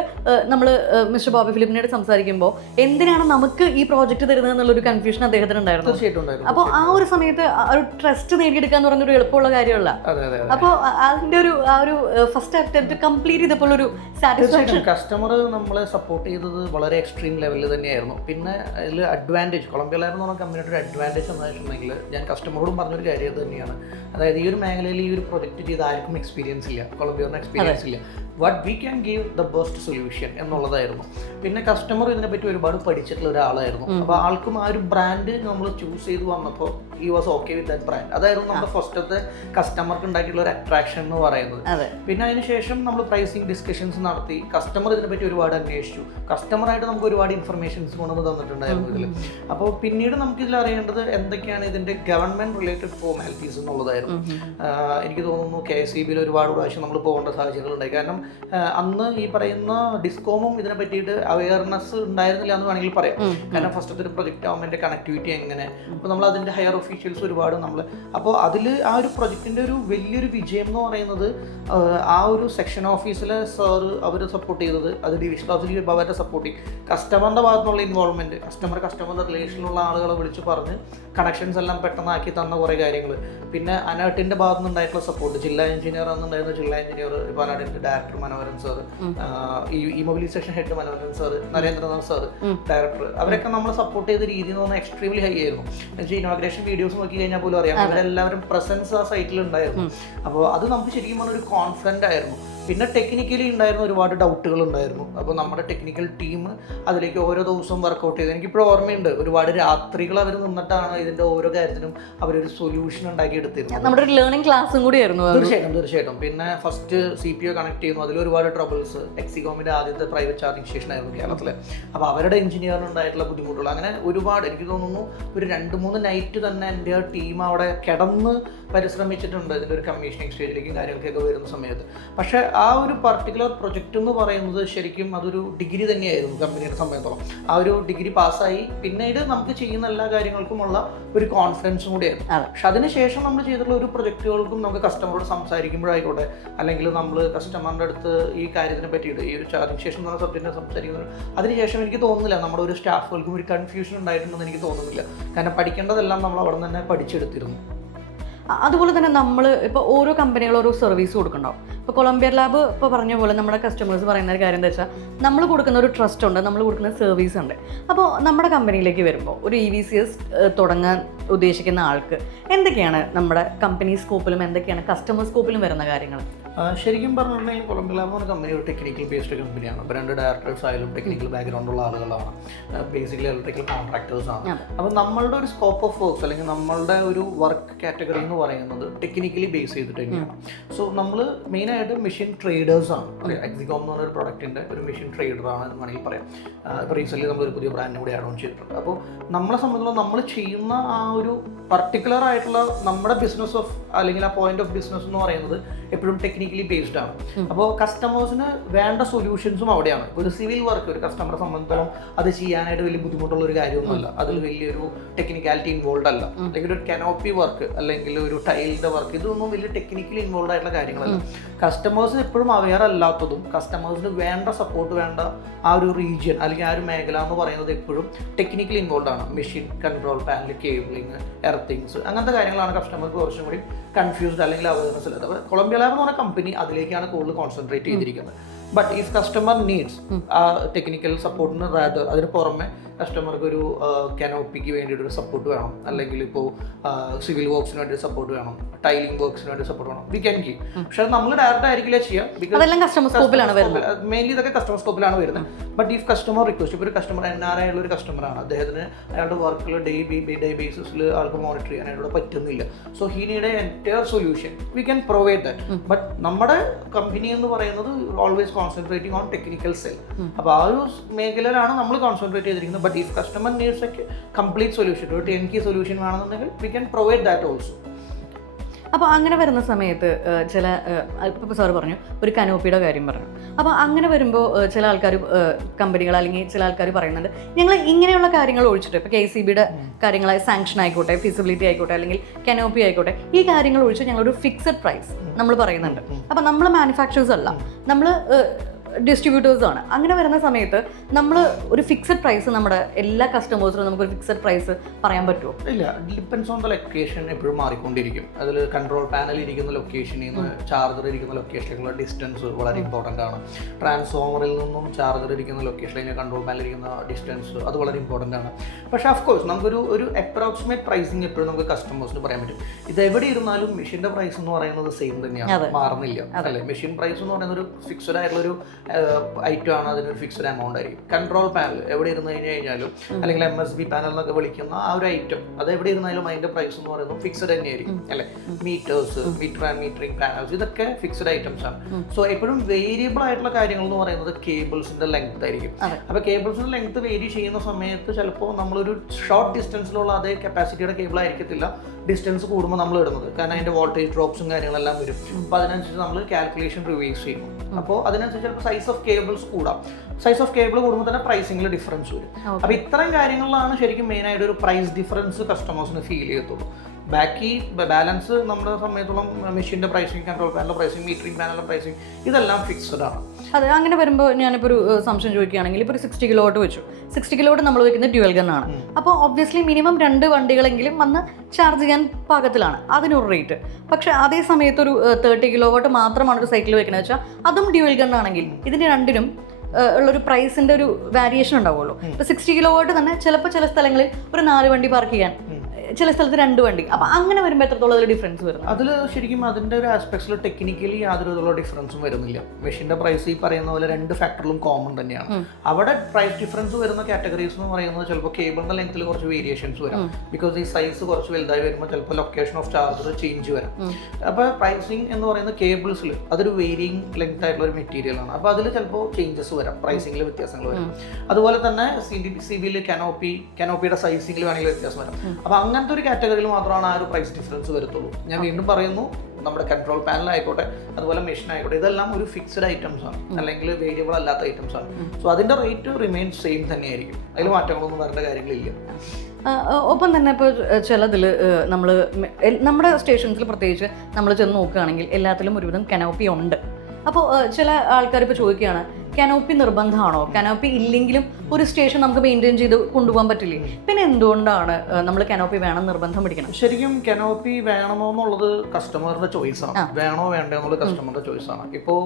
നമ്മൾ മിസ്റ്റർ ബോബി ഫിലിപ്പിനോട് സംസാരിക്കുമ്പോൾ എന്തിനാണ് നമുക്ക് ഈ പ്രോജക്റ്റ് തരുന്നത് എന്നുള്ളൊരു കൺഫ്യൂഷൻ അദ്ദേഹത്തിന് ഉണ്ടായിരുന്നു. തീർച്ചയായിട്ടും. അപ്പോൾ ആ ഒരു സമയത്ത് ഒരു ട്രസ്റ്റ് നേടിയെടുക്കുക എന്ന് പറഞ്ഞൊരു എളുപ്പമുള്ള കാര്യമല്ല. അപ്പോൾ അതിൻ്റെ ആ ഒരു ഫസ്റ്റ് അറ്റംപ്റ്റ് കംപ്ലീറ്റ് ചെയ്തപ്പോൾ ഒരു സാറ്റിസ്ഫാക്ഷൻ. കസ്റ്റമർ നമ്മളെ സപ്പോർട്ട് ചെയ്തത് വളരെ എക്സ്ട്രീം ലെവലിൽ തന്നെയായിരുന്നു. പിന്നെ അതിൽ അഡ്വാൻറ്റേജ്, കൊളംബിയ ലാബ് എന്ന് പറഞ്ഞ കമ്പനിയുടെ ഒരു അഡ്വാൻറ്റേജ് എന്താണെന്ന് വെച്ചിട്ടുണ്ടെങ്കിൽ ഞാൻ കസ്റ്റമറോടും പറഞ്ഞൊരു കാര്യം അത് തന്നെയാണ്. അതായത് ഈ ഒരു മേഖലയിൽ ഈ ഒരു പ്രൊജക്റ്റ് ചെയ്ത് ആർക്കും എക്സ്പീരിയൻസ് ഇല്ല, കൊളംബിയറിന് എക്സ്പീരിയൻസ് ഇല്ല. What we can give the best solution എന്നുള്ളതായിരുന്നു. പിന്നെ കസ്റ്റമർ ഇതിനെപ്പറ്റി ഒരുപാട് പഠിച്ചിട്ടുള്ള ഒരാളായിരുന്നു. അപ്പോൾ ആൾക്കും ആ ഒരു ബ്രാൻഡ് നമ്മൾ ചൂസ് ചെയ്ത് വന്നപ്പോൾ he was okay with that brand. അതായിരുന്നു നമ്മുടെ ഫസ്റ്റത്തെ കസ്റ്റമർക്ക് ഉണ്ടാക്കിയിട്ടുള്ള ഒരു അട്രാക്ഷൻ എന്ന് പറയുന്നത്. പിന്നെ അതിനുശേഷം നമ്മൾ പ്രൈസിങ് ഡിസ്കഷൻസ് നടത്തി. കസ്റ്റമർ ഇതിനെപ്പറ്റി ഒരുപാട് അന്വേഷിച്ചു. കസ്റ്റമറായിട്ട് നമുക്ക് ഒരുപാട് ഇൻഫർമേഷൻസ് കൊണ്ടുവന്ന് തന്നിട്ടുണ്ടായിരുന്നു ഇതിൽ. അപ്പോൾ പിന്നീട് നമുക്കിതിൽ അറിയേണ്ടത് എന്തൊക്കെയാണ് ഇതിൻ്റെ ഗവൺമെൻറ് റിലേറ്റഡ് ഫോർമാലിറ്റീസ് എന്നുള്ളതായിരുന്നു. എനിക്ക് തോന്നുന്നു KSEBയിൽ ഒരുപാട് പ്രാവശ്യം നമ്മൾ പോകേണ്ട സാഹചര്യങ്ങൾ ഉണ്ടായി. കാരണം അന്ന് ഈ പറയുന്ന ഡിസ്കോമും ഇതിനെ പറ്റിയിട്ട് അവയർനെസ് ഉണ്ടായിരുന്നില്ല എന്ന് വേണമെങ്കിൽ പറയാം. കാരണം ഫസ്റ്റത്തെ ഒരു പ്രൊജക്റ്റ് ആകുമ്പോൾ എൻ്റെ കണക്ടിവിറ്റി എങ്ങനെ, അപ്പോൾ നമ്മൾ അതിൻ്റെ ഹയർ ഒഫീഷ്യൽസ് ഒരുപാട് അപ്പോൾ അതിൽ ആ ഒരു പ്രൊജക്റ്റിൻ്റെ ഒരു വലിയൊരു വിജയം എന്ന് പറയുന്നത് ആ ഒരു സെക്ഷൻ ഓഫീസിലെ സാറ് അവർ സപ്പോർട്ട് ചെയ്തത്, അത് ഡിവിഷൻ ഓഫീസിൽ അവരുടെ സപ്പോർട്ടിങ്, കസ്റ്റമറിൻ്റെ ഭാഗത്തുനിന്നുള്ള ഇൻവോൾവ്മെൻറ്റ്, കസ്റ്റമറിൻ്റെ റിലേഷനിലുള്ള ആളുകളെ വിളിച്ച് പറഞ്ഞ് കണക്ഷൻസ് എല്ലാം പെട്ടെന്നാക്കി തന്ന കുറേ കാര്യങ്ങൾ. പിന്നെ അനാട്ടിൻ്റെ ഭാഗത്തു നിന്നുണ്ടായിട്ടുള്ള സപ്പോർട്ട്, ജില്ലാ എഞ്ചിനീയർ എന്നുണ്ടായിരുന്ന ജില്ലാ എഞ്ചിനീയർ, ഇപ്പോൾ അനാട്ടിൻ്റെ ഡയറക്ടർ മനോഹരൻ സാർ, ഈ മൊബിലൈസേഷൻ ഹെഡ് മനോഹരൻ സാർ, നരേന്ദ്രനാഥ് സാർ ഡയറക്ടർ, അവരൊക്കെ നമ്മളെ സപ്പോർട്ട് ചെയ്ത രീതി എന്ന് പറഞ്ഞാൽ എക്സ്ട്രീംലി ഹൈ ആയിരുന്നു. എന്നുവെച്ചാൽ ഇനോഗ്രേഷൻ വീഡിയോസ് നോക്കി കഴിഞ്ഞാൽ പോലും അറിയാം അവരെല്ലാവരും പ്രസൻസ് ആ സൈറ്റിൽ ഉണ്ടായിരുന്നു. അപ്പോൾ അത് നമുക്ക് ശരിക്കും പറഞ്ഞ ഒരു കോൺഫിഡൻ്റ് ആയിരുന്നു. പിന്നെ ടെക്നിക്കലി ഉണ്ടായിരുന്ന ഒരുപാട് ഡൗട്ടുകൾ ഉണ്ടായിരുന്നു. അപ്പോൾ നമ്മുടെ ടെക്നിക്കൽ ടീം അതിലേക്ക് ഓരോ ദിവസവും വർക്കൗട്ട് ചെയ്ത്, എനിക്കിപ്പോഴും ഓർമ്മയുണ്ട്, ഒരുപാട് രാത്രികൾ അവർ നിന്നിട്ടാണ് ഇതിൻ്റെ ഓരോ കാര്യത്തിനും അവരൊരു സൊല്യൂഷൻ ഉണ്ടാക്കി എടുത്തിരുന്നത്. നമ്മുടെ ഒരു ലേണിംഗ് ക്ലാസ്സും കൂടിയായിരുന്നു. തീർച്ചയായിട്ടും. പിന്നെ ഫസ്റ്റ് CPU കണക്ട് ചെയ്യുന്നു, അതിൽ ഒരുപാട് ട്രബിൾസ്. എക്സികോമിൻ്റെ ആദ്യത്തെ പ്രൈവറ്റ് ചാർജിങ് സ്റ്റേഷൻ ആയിരുന്നു കേരളത്തിൽ. അപ്പോൾ അവരുടെ എഞ്ചിനീയറിനുണ്ടായിട്ടുള്ള ബുദ്ധിമുട്ടുകൾ, അങ്ങനെ ഒരുപാട്, എനിക്ക് തോന്നുന്നു ഒരു 2-3 നൈറ്റ് തന്നെ എൻ്റെ ടീം അവിടെ കിടന്ന് പരിശ്രമിച്ചിട്ടുണ്ട് ഇതിൻ്റെ ഒരു കമ്മീഷനിങ് സ്റ്റേജിലേക്കും കാര്യങ്ങൾക്കൊക്കെ വരുന്ന സമയത്ത്. പക്ഷേ ആ ഒരു പർട്ടിക്കുലർ പ്രൊജക്റ്റ് എന്ന് പറയുന്നത് ശരിക്കും അതൊരു ഡിഗ്രി തന്നെയായിരുന്നു കമ്പനിയുടെ സമയത്തോളം. ആ ഒരു ഡിഗ്രി പാസ്സായി പിന്നീട് നമുക്ക് ചെയ്യുന്ന എല്ലാ കാര്യങ്ങൾക്കുമുള്ള ഒരു കോൺഫിഡൻസും കൂടിയായിരുന്നു. പക്ഷെ അതിനുശേഷം നമ്മൾ ചെയ്തിട്ടുള്ള ഒരു പ്രൊജക്റ്റുകൾക്കും നമുക്ക് കസ്റ്റമറോട് സംസാരിക്കുമ്പോഴായിക്കോട്ടെ, അല്ലെങ്കിൽ നമ്മൾ കസ്റ്റമറിൻ്റെ അടുത്ത് ഈ കാര്യത്തിനെ പറ്റിയിട്ട്, ഈ ഒരു ചാർജിങ് സ്റ്റേഷൻ എന്ന സബ്ജക്റ്റിനെ സംസാരിക്കുന്നത്, അതിനുശേഷം എനിക്ക് തോന്നുന്നില്ല നമ്മുടെ ഒരു സ്റ്റാഫുകൾക്കും ഒരു കൺഫ്യൂഷൻ ഉണ്ടായിട്ടുണ്ടെന്ന് എനിക്ക് തോന്നുന്നില്ല. കാരണം പഠിക്കേണ്ടതെല്ലാം നമ്മൾ അവിടെ നിന്ന് തന്നെ പഠിച്ചെടുത്തിരുന്നു. അതുപോലെ തന്നെ നമ്മൾ ഇപ്പോൾ ഓരോ കമ്പനികളും ഓരോ സർവീസ് കൊടുക്കുന്നുണ്ടാവും. ഇപ്പോൾ കൊളംബിയ ലാബ് ഇപ്പോൾ പറഞ്ഞ പോലെ നമ്മുടെ കസ്റ്റമേഴ്സ് പറയുന്ന ഒരു കാര്യം എന്താ വെച്ചാൽ, നമ്മൾ കൊടുക്കുന്ന ഒരു ട്രസ്റ്റ് ഉണ്ട്, നമ്മൾ കൊടുക്കുന്ന സർവീസ് ഉണ്ട്. അപ്പോൾ നമ്മുടെ കമ്പനിയിലേക്ക് വരുമ്പോൾ ഒരു EVCS തുടങ്ങാൻ ഉദ്ദേശിക്കുന്ന ആൾക്ക് എന്തൊക്കെയാണ് നമ്മുടെ കമ്പനി സ്കോപ്പിലും എന്തൊക്കെയാണ് കസ്റ്റമർ സ്കോപ്പിലും വരുന്ന കാര്യങ്ങൾ? ശരിക്കും പറഞ്ഞിട്ടുണ്ടെങ്കിൽ കൊളംബിയ ലാബ് എന്ന കമ്പനി ഒരു ടെക്നിക്കൽ ബേസ്ഡ് കമ്പനിയാണ്. അപ്പോൾ 2 ഡയറക്ടേഴ്സ് ആയാലും ടെക്നിക്കൽ ബാക്ക്ഗ്രൗണ്ടുള്ള ആളുകളാണ്, ബേസിക്കലി ഇലക്ട്രിക്കൽ കോൺട്രാക്ടേഴ്സ് ആണ്. അപ്പോൾ നമ്മളുടെ ഒരു സ്കോപ്പ് ഓഫ് വർക്ക്സ് അല്ലെങ്കിൽ നമ്മളുടെ ഒരു വർക്ക് കാറ്റഗറി എന്ന് പറയുന്നത് ടെക്നിക്കലി ബേസ് ചെയ്തിട്ട് തന്നെയാണ്. സോ നമ്മൾ മെയിനായിട്ട് മെഷീൻ ട്രേഡേഴ്സ് ആണ്. എക്സികോം എന്ന് പറഞ്ഞൊരു പ്രൊഡക്റ്റിൻ്റെ ഒരു മെഷീൻ ട്രേഡറാണ് എന്ന് വേണമെങ്കിൽ പറയാം. ഇപ്പോൾ റീസെൻ്റ്ലി നമ്മളൊരു പുതിയ ബ്രാൻഡ് കൂടി ആഡ് ഓൺ ചെയ്തിട്ടുണ്ട്. അപ്പോൾ നമ്മളെ സംബന്ധിച്ചിടത്തോളം നമ്മൾ ചെയ്യുന്ന ആ ഒരു പർട്ടിക്കുലർ ആയിട്ടുള്ള നമ്മുടെ ബിസിനസ് ഓഫ് അല്ലെങ്കിൽ ആ പോയിന്റ് ഓഫ് ബിസിനസ് എന്ന് പറയുന്നത് എപ്പോഴും ടെക്നിക്കലി ബേസ്ഡ് ആണ്. അപ്പോൾ കസ്റ്റമേഴ്സിന് വേണ്ട സൊല്യൂഷൻസും അവിടെയാണ്. ഒരു സിവിൽ വർക്ക് ഒരു കസ്റ്റമറെ സംബന്ധിച്ചിടത്തോളം അത് ചെയ്യാനായിട്ട് വലിയ ബുദ്ധിമുട്ടുള്ള ഒരു കാര്യമൊന്നുമല്ല. അതിൽ വലിയൊരു ടെക്നിക്കാലിറ്റി ഇൻവോൾവ് അല്ല. അല്ലെങ്കിൽ ഒരു കനോപ്പി വർക്ക് അല്ലെങ്കിൽ ഒരു ടൈലിൻ്റെ വർക്ക്, ഇതൊന്നും വലിയ ടെക്നിക്കലി ഇൻവോൾവ് ആയിട്ടുള്ള കാര്യങ്ങളല്ല. കസ്റ്റമേഴ്സിന് എപ്പോഴും അവെയർ അല്ലാത്തതും കസ്റ്റമേഴ്സിന് വേണ്ട സപ്പോർട്ട് വേണ്ട ആ ഒരു റീജിയൻ അല്ലെങ്കിൽ ആ ഒരു മേഖല എന്ന് പറയുന്നത് എപ്പോഴും ടെക്നിക്കലി ഇൻവോൾവ് ആണ്. മെഷീൻ കൺട്രോൾ പാനൽ, കേബിളിങ്, എർത്തിങ്സ്, അങ്ങനത്തെ കാര്യങ്ങളാണ് കസ്റ്റമർക്ക് കുറച്ചും കൂടി കൺഫ്യൂസ്ഡ് അല്ലെങ്കിൽ അവയർനെസ് ഉള്ളത്. അപ്പോൾ കൊളംബിയ ലാബ് എന്ന് പറഞ്ഞ കമ്പനി അതിലേക്കാണ് കൂടുതൽ കോൺസെൻട്രേറ്റ് ചെയ്തിരിക്കുന്നത്. ബട്ട് ഇഫ് കസ്റ്റമർ നീഡ്സ് ആ ടെക്നിക്കൽ സപ്പോർട്ടിന് റാദർ അതിന് പുറമെ കസ്റ്റമർക്ക് ഒരു കനോപ്പിക്ക് വേണ്ടിയിട്ടൊരു സപ്പോർട്ട് വേണം, അല്ലെങ്കിൽ ഇപ്പോൾ സിവിൽ വർക്ക്സിന് വേണ്ടി സപ്പോർട്ട് വേണം, ടൈലിംഗ് വർക്ക്സിന് വേണ്ടി സപ്പോർട്ട് വേണം, വി ക്യാൻ ഗീവ്. പക്ഷെ അത് നമ്മൾ ഡയറക്റ്റ് ആയിരിക്കില്ല ചെയ്യുക. മെയിൻലി ഇതൊക്കെ കസ്റ്റമർ സ്കോപ്പിലാണ് വരുന്നത്. ബട്ട് ഇഫ് കസ്റ്റമർ റിക്വസ്റ്റ്, ഇപ്പോൾ ഒരു കസ്റ്റമർ NRI ഉള്ള ഒരു കസ്റ്റമറാണ്, അദ്ദേഹത്തിന് അയാളുടെ വർക്കുകൾ ഡേ ബേസിസിൽ ആൾക്ക് മോണിറ്റർ ചെയ്യാനായിട്ട് പറ്റുന്നില്ല. So he need A entire solution, we can provide that. But നമ്മുടെ കമ്പനി എന്ന് പറയുന്നത് always concentrating on technical cell. അപ്പോൾ ആ ഒരു മേഖലയിലാണ് നമ്മൾ കോൺസെൻട്രേറ്റ് ചെയ്തിരിക്കുന്നത്. But if customer needs A complete solution, ഒരു turnkey സൊല്യൂഷൻ വേണമെന്നുണ്ടെങ്കിൽ we can provide that also. അപ്പോൾ അങ്ങനെ വരുന്ന സമയത്ത് ചില ഇപ്പോൾ സാറ് പറഞ്ഞു ഒരു കനോപ്പിയുടെ കാര്യം പറഞ്ഞു. അപ്പോൾ അങ്ങനെ വരുമ്പോൾ ചില ആൾക്കാർ കമ്പനികൾ അല്ലെങ്കിൽ ചില ആൾക്കാർ പറയുന്നുണ്ട്, ഞങ്ങൾ ഇങ്ങനെയുള്ള കാര്യങ്ങൾ ഒഴിച്ചിട്ട് ഇപ്പോൾ KCBയുടെ കാര്യങ്ങളായ സാങ്ഷൻ ആയിക്കോട്ടെ, ഫീസിബിലിറ്റി ആയിക്കോട്ടെ, അല്ലെങ്കിൽ കനോപ്പി ആയിക്കോട്ടെ, ഈ കാര്യങ്ങൾ ഒഴിച്ച് ഞങ്ങളൊരു ഫിക്സഡ് പ്രൈസ് നമ്മൾ പറയുന്നുണ്ട്. അപ്പോൾ നമ്മൾ മാനുഫാക്ചേഴ്സ് അല്ല, നമ്മൾ ഡിസ്ട്രിബ്യൂട്ടേഴ്സ് ആണ്. അങ്ങനെ വരുന്ന സമയത്ത് നമ്മൾ ഒരു ഫിക്സഡ് പ്രൈസ് നമ്മുടെ എല്ലാ കസ്റ്റമേഴ്സിനും നമുക്കൊരു ഫിക്സഡ് പ്രൈസ് പറയാൻ പറ്റുമോ? ഇല്ല, ഡിപ്പെൻസ് ഓൺ ദ ലൊക്കേഷൻ എപ്പോഴും മാറിക്കൊണ്ടിരിക്കും. അതിൽ കൺട്രോൾ പാനൽ ഇരിക്കുന്ന ലൊക്കേഷനിൽ നിന്ന് ചാർജർ ഇരിക്കുന്ന ലൊക്കേഷനിലുള്ള ഡിസ്റ്റൻസ് വളരെ ഇമ്പോർട്ടൻ്റ് ആണ്. ട്രാൻസ്ഫോമറിൽ നിന്നും ചാർജർ ഇരിക്കുന്ന ലൊക്കേഷനിലേക്ക് കൺട്രോൾ പാനൽ ഇരിക്കുന്ന ഡിസ്റ്റൻസ് അത് വളരെ ഇമ്പോർട്ടൻ്റ് ആണ്. പക്ഷേ ഓഫ്കോഴ്സ് നമുക്കൊരു അപ്രോക്സിമേറ്റ് പ്രൈസിങ് എപ്പോഴും നമുക്ക് കസ്റ്റമേഴ്സിന് പറയാൻ പറ്റും. ഇത് എവിടെ ഇരുന്നാലും മെഷീൻ്റെ പ്രൈസ് എന്ന് പറയുന്നത് സെയിം തന്നെയാണ്, മാറുന്നില്ല അല്ലേ. മെഷീൻ പ്രൈസ് എന്ന് പറയുന്നത് ഒരു ഫിക്സഡ് ആയിട്ടുള്ളൊരു ഐറ്റം ആണ്, അതിനൊരു ഫിക്സഡ് എമൗണ്ട് ആയിരിക്കും. കൺട്രോൾ പാനൽ എവിടെ ഇരുന്ന് കഴിഞ്ഞാലും അല്ലെങ്കിൽ MSB പാനൽ എന്നൊക്കെ വിളിക്കുന്ന ആ ഒരു ഐറ്റം അത് എവിടെ ഇരുന്നാലും അതിന്റെ പ്രൈസ് എന്ന് പറയുന്നത് ഫിക്സഡ് തന്നെയായിരിക്കും അല്ലെ. Meters, meter and metering panels, ഇതൊക്കെ ഫിക്സഡ് ഐറ്റംസ് ആണ്. സോ എപ്പോഴും വേരിയബിൾ ആയിട്ടുള്ള കാര്യങ്ങൾ എന്ന് പറയുന്നത് കേബിൾസിന്റെ ലെങ്ത് ആയിരിക്കും. അപ്പോൾ കേബിൾസിന്റെ ലെങ്ത് വേരി ചെയ്യുന്ന സമയത്ത് ചിലപ്പോൾ നമ്മളൊരു ഷോർട്ട് ഡിസ്റ്റൻസിലുള്ള അതേ കപ്പാസിറ്റിയുടെ കേബിൾ ആയിരിക്കത്തില്ല ഡിസ്റ്റൻസ് കൂടുമ്പോൾ നമ്മൾ ഇടുന്നത്, കാരണം അതിന്റെ വോൾട്ടേജ് ഡ്രോപ്സും കാര്യങ്ങളെല്ലാം വരും. അപ്പോൾ അതിനനുസരിച്ച് നമ്മൾ കാൽക്കുലേഷൻ റിവൈസ് ചെയ്യും. അപ്പോൾ അതിനനുസരിച്ച് ചിലപ്പോൾ സൈസ് ഓഫ് കേബിൾസ് കൂടാം. സൈസ് ഓഫ് കേബിൾ കൂടുമ്പോൾ തന്നെ പ്രൈസിംഗിൽ ഡിഫറൻസ് വരും. അപ്പോൾ ഇത്തരം കാര്യങ്ങളിലാണ് ശരിക്കും മെയിനായിട്ട് ഒരു പ്രൈസ് ഡിഫറൻസ് കസ്റ്റമേഴ്സിന് ഫീൽ ചെയ്യത്തുള്ളൂ. ബാക്കി ബാലൻസ് നമ്മുടെ സമയത്തോളം മെഷീൻ്റെ പ്രൈസിങ്, കൺട്രോൾ പാനലിൻ്റെ പ്രൈസിങ്, മീറ്ററിംഗ് പാനലിൻ്റെ പ്രൈസിങ്, ഇതെല്ലാം ഫിക്സഡ് ആണ്. അതെ, അങ്ങനെ വരുമ്പോൾ ഞാനിപ്പോൾ ഒരു സംശയം ചോദിക്കുകയാണെങ്കിൽ, ഇപ്പോൾ ഒരു 60 കിലോട്ട് വെച്ചു, 60 കിലോട്ട് നമ്മൾ വയ്ക്കുന്നത് ഡ്യുവൽ ഗൺ ആണ്. അപ്പോൾ ഒബ്വിയസ്ലി മിനിമം 2 വണ്ടികളെങ്കിലും വന്ന് ചാർജ് ചെയ്യാൻ പാകത്തിലാണ്, അതിനൊരു റേറ്റ്. പക്ഷേ അതേ സമയത്ത് ഒരു 30 കിലോവാട്ട് മാത്രമാണ് ഒരു സൈക്കിൾ വെക്കുന്നത് വെച്ചാൽ അതും ഡ്യുവൽ ഗൺ ആണെങ്കിൽ ഇതിന് രണ്ടിനും ഉള്ളൊരു പ്രൈസിൻ്റെ ഒരു വാരിയേഷൻ ഉണ്ടാവുമല്ലോ. ഇപ്പോൾ 60 കിലോവാട്ട് തന്നെ ചിലപ്പോൾ ചില സ്ഥലങ്ങളിൽ ഒരു 4 വണ്ടി പാർക്ക് ചെയ്യാൻ ചില സ്ഥലത്ത് 2 വണ്ടി. അപ്പോൾ അങ്ങനെ വരുമ്പോൾ എത്രത്തോളം അതിൽ ഡിഫറൻസ് വരുന്നത്? അതിൽ ശരിക്കും അതിൻ്റെ ഒരു ആസ്പെക്ട്സിൽ ടെക്നിക്കലി യാതൊരു വിധമുള്ള ഡിഫറൻസും വരുന്നില്ല. മെഷീൻ്റെ പ്രൈസ് ഈ പറയുന്ന പോലെ 2 ഫാക്ടറിലും കോമൺ തന്നെയാണ്. അവിടെ പ്രൈസ് ഡിഫറൻസ് വരുന്ന കാറ്റഗറീസ് എന്ന് പറയുന്നത് ചിലപ്പോൾ കേബിളിൻ്റെ ലെങ്ത്തിൽ കുറച്ച് വേരിയേഷൻസ് വരാം. ബിക്കോസ് ഈ സൈസ് കുറച്ച് വലുതായി വരുമ്പോൾ ചിലപ്പോൾ ലൊക്കേഷൻ ഓഫ് ചാർജർ ചേഞ്ച് വരാം. അപ്പോൾ പ്രൈസിങ് എന്ന് പറയുന്ന കേബിൾസിൽ അതൊരു വേരിയിങ് ലെങ്ത് ആയിട്ടുള്ള ഒരു മെറ്റീരിയലാണ്. അപ്പോൾ അതിൽ ചിലപ്പോൾ ചേഞ്ചസ് വരാം, പ്രൈസിംഗിൽ വ്യത്യാസങ്ങൾ വരും. അതുപോലെ തന്നെ CBയിൽ കനോപ്പിയുടെ സൈസിംഗിൽ വേണമെങ്കിൽ വ്യത്യാസം വരാം. അപ്പോൾ അങ്ങനത്തെ ഒരു കാറ്റഗറിയിൽ മാത്രമാണ് ആ ഒരു പ്രൈസ് ഡിഫറൻസ് വരത്തുള്ളൂ. ഞാൻ വീണ്ടും പറയുന്നു, നമ്മുടെ കൺട്രോൾ പാനൽ ആയിക്കോട്ടെ അതുപോലെ മെഷീൻ ആയിക്കോട്ടെ, ഇതെല്ലാം ഒരു ഫിക്സ്ഡ് ഐറ്റംസ് ആണ്, അല്ലെങ്കിൽ വേരിയബിൾ അല്ലാത്ത ഐറ്റംസ് ആണ്. സോ അതിൻ്റെ റേറ്റ് റിമെയിൻ സെയിം തന്നെയായിരിക്കും, അതിൽ മാറ്റങ്ങളൊന്നും വരേണ്ട കാര്യങ്ങളില്ല. ഒപ്പം തന്നെ ഇപ്പോൾ ചിലതിൽ നമ്മൾ നമ്മുടെ സ്റ്റേഷൻസിൽ പ്രത്യേകിച്ച് നമ്മൾ ചെന്ന് നോക്കുകയാണെങ്കിൽ എല്ലാത്തിലും ഒരുവിധം കനോപ്പി ഉണ്ട്. അപ്പോൾ ചില ആൾക്കാർ ഇപ്പോൾ ചോദിക്കുകയാണ്, കനോപ്പി നിർബന്ധമാണോ? കനോപ്പി ഇല്ലെങ്കിലും ഒരു സ്റ്റേഷൻ നമുക്ക് മെയിൻറ്റെയിൻ ചെയ്ത് കൊണ്ടുപോകാൻ പറ്റില്ലേ? പിന്നെ എന്തുകൊണ്ടാണ് നമ്മൾ കനോപ്പി വേണം നിർബന്ധം പിടിക്കണം? ശരിക്കും കനോപ്പി വേണമോ എന്നുള്ളത് കസ്റ്റമറുടെ ചോയ്സാണ്, വേണോ വേണ്ടോ എന്നുള്ളത് കസ്റ്റമറുടെ ചോയ്സാണ്. ഇപ്പോൾ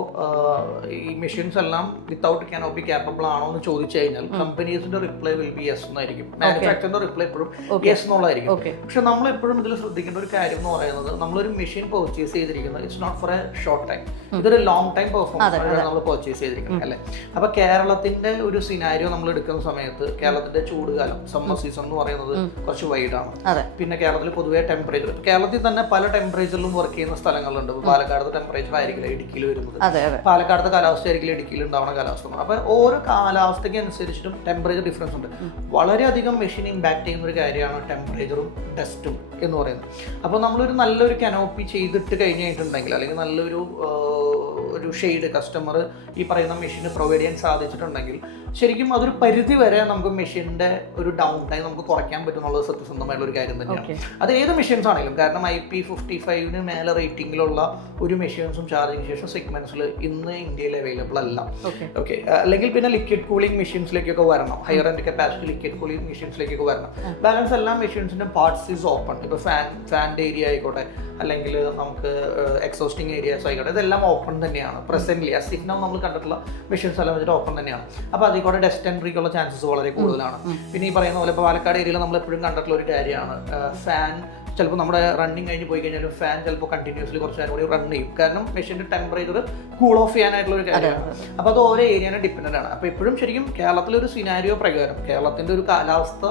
ഈ മെഷീൻസ് എല്ലാം വിത്തൗട്ട് കനോപ്പി ക്യാപ്പബിൾ ആണോ എന്ന് ചോദിച്ചു കഴിഞ്ഞാൽ കമ്പനീസിന്റെ റിപ്ലൈ വിൽ ബി യെസ് എന്നായിരിക്കും, മാനുഫാക്ചറിന്റെ റിപ്ലൈ എപ്പോഴും യെസ് എന്നുള്ളതായിരിക്കും. പക്ഷെ നമ്മൾ എപ്പോഴും ഇതിൽ ശ്രദ്ധിക്കേണ്ട ഒരു കാര്യം എന്ന് പറയുന്നത്, നമ്മളൊരു മെഷീൻ പർച്ചേസ് ചെയ്തിരിക്കുന്നത് it's not for a short time, ഇതൊരു ലോങ് ടൈം പെർഫോമൻസ് നമ്മൾ പർച്ചേസ് ചെയ്തിരിക്കുന്നത് അല്ലേ. അപ്പൊ കേരളത്തിന്റെ ഒരു സിനാരിയോ നമ്മൾ എടുക്കുന്ന സമയത്ത് കേരളത്തിന്റെ ചൂടുകാലം സമ്മർ സീസൺ എന്ന് പറയുന്നത് കുറച്ച് വൈഡാണ്. പിന്നെ കേരളത്തിൽ പൊതുവേ ടെമ്പറേച്ചർ, കേരളത്തിൽ തന്നെ പല ടെമ്പറേച്ചറിലും വർക്ക് ചെയ്യുന്ന സ്ഥലങ്ങളുണ്ട്. പാലക്കാട് ടെമ്പറേച്ചർ ആയിരിക്കില്ല ഇടുക്കിയിൽ വരുന്നത്, പാലക്കാടത്തെ കാലാവസ്ഥ ആയിരിക്കില്ല ഇടുക്കിയിൽ ഉണ്ടാവുന്ന കാലാവസ്ഥ. അപ്പൊ ഓരോ കാലാവസ്ഥയ്ക്ക് അനുസരിച്ചിട്ടും ടെമ്പറേച്ചർ ഡിഫറൻസ് ഉണ്ട്. വളരെയധികം മെഷീൻ ഇമ്പാക്ട് ചെയ്യുന്ന ഒരു കാര്യമാണ് ടെമ്പറേച്ചറും ഡസ്റ്റും എന്ന് പറയുന്നത്. അപ്പോൾ നമ്മളൊരു നല്ലൊരു കനോപ്പി ചെയ്തിട്ട് കഴിഞ്ഞിട്ടുണ്ടെങ്കിൽ, അല്ലെങ്കിൽ നല്ലൊരു ഷെയ്ഡ് കസ്റ്റമർ ഈ പറയുന്ന മെഷീന് പ്രൊവൈഡ് ചെയ്യാൻ സാധിച്ചിട്ടുണ്ടെങ്കിൽ, ശരിക്കും അതൊരു പരിധി വരെ നമുക്ക് മെഷീൻ്റെ ഒരു ഡൗൺ ടൈം നമുക്ക് കുറയ്ക്കാൻ പറ്റും എന്നുള്ളത് സത്യസന്ധമായിട്ടുള്ള ഒരു കാര്യം തന്നെയാണ്. അത് ഏത് മെഷീൻസ് ആണെങ്കിലും, കാരണം IP55 മേലെ റേറ്റിംഗിലുള്ള ഒരു മെഷീൻസും ചാർജിങ് ശേഷം സെഗ്മെന്റ്സിൽ ഇന്ന് ഇന്ത്യയിൽ അവൈലബിൾ അല്ല. ഓക്കെ, അല്ലെങ്കിൽ പിന്നെ ലിക്വിഡ് കൂളിംഗ് മെഷീൻസിലേക്കൊക്കെ വരണം, higher end capacity liquid cooling മെഷീൻസിലേക്കൊക്കെ വരണം. ബാലൻസ് എല്ലാ മെഷീൻസിൻ്റെ പാർട്സ് ഈസ് ഓപ്പൺ. ഇപ്പോൾ ഫാൻ്റെ ഏരിയ ആയിക്കോട്ടെ, അല്ലെങ്കിൽ നമുക്ക് എക്സോസ്റ്റിംഗ് ഏരിയാസ് ആയിക്കോട്ടെ, ഇതെല്ലാം ഓപ്പൺ തന്നെയാണ് പ്രസന്റ്ലി. ആ സിഗ്നൽ നമ്മൾ കണ്ടിട്ടുള്ള മെഷീൻസ് എല്ലാം വെച്ചിട്ട് ഓപ്പൺ തന്നെയാണ്. അപ്പോൾ അതിൽ കൂടെ ഡസ്റ്റ് എൻട്രിക്കുള്ള ചാൻസസ് വളരെ കൂടുതലാണ്. പിന്നെ ഈ പറയുന്ന പോലെ ഇപ്പോൾ പാലക്കാട് ഏരിയയിൽ നമ്മൾ എപ്പോഴും കണ്ടിട്ടുള്ള ഒരു കാര്യമാണ്, ഫാൻ ചിലപ്പോൾ നമ്മുടെ റണ്ണിങ് കഴിഞ്ഞ് പോയി കഴിഞ്ഞാൽ ഫാൻ ചിലപ്പോൾ കണ്ടിന്യൂസ്ലി കുറച്ച് നേരം കൂടി റൺ ചെയ്യും, കാരണം മെഷീൻ്റെ ടെമ്പറേച്ചർ കൂൾ ഓഫ് ചെയ്യാനായിട്ടുള്ള ഒരു കാര്യമാണ്. അപ്പോൾ അത് ഓരോ ഏരിയനെ ഡിപ്പെൻഡൻ്റ് ആണ്. അപ്പോൾ എപ്പോഴും ശരിക്കും കേരളത്തിലൊരു സിനാരിയോ പ്രകാരം, കേരളത്തിൻ്റെ ഒരു കാലാവസ്ഥ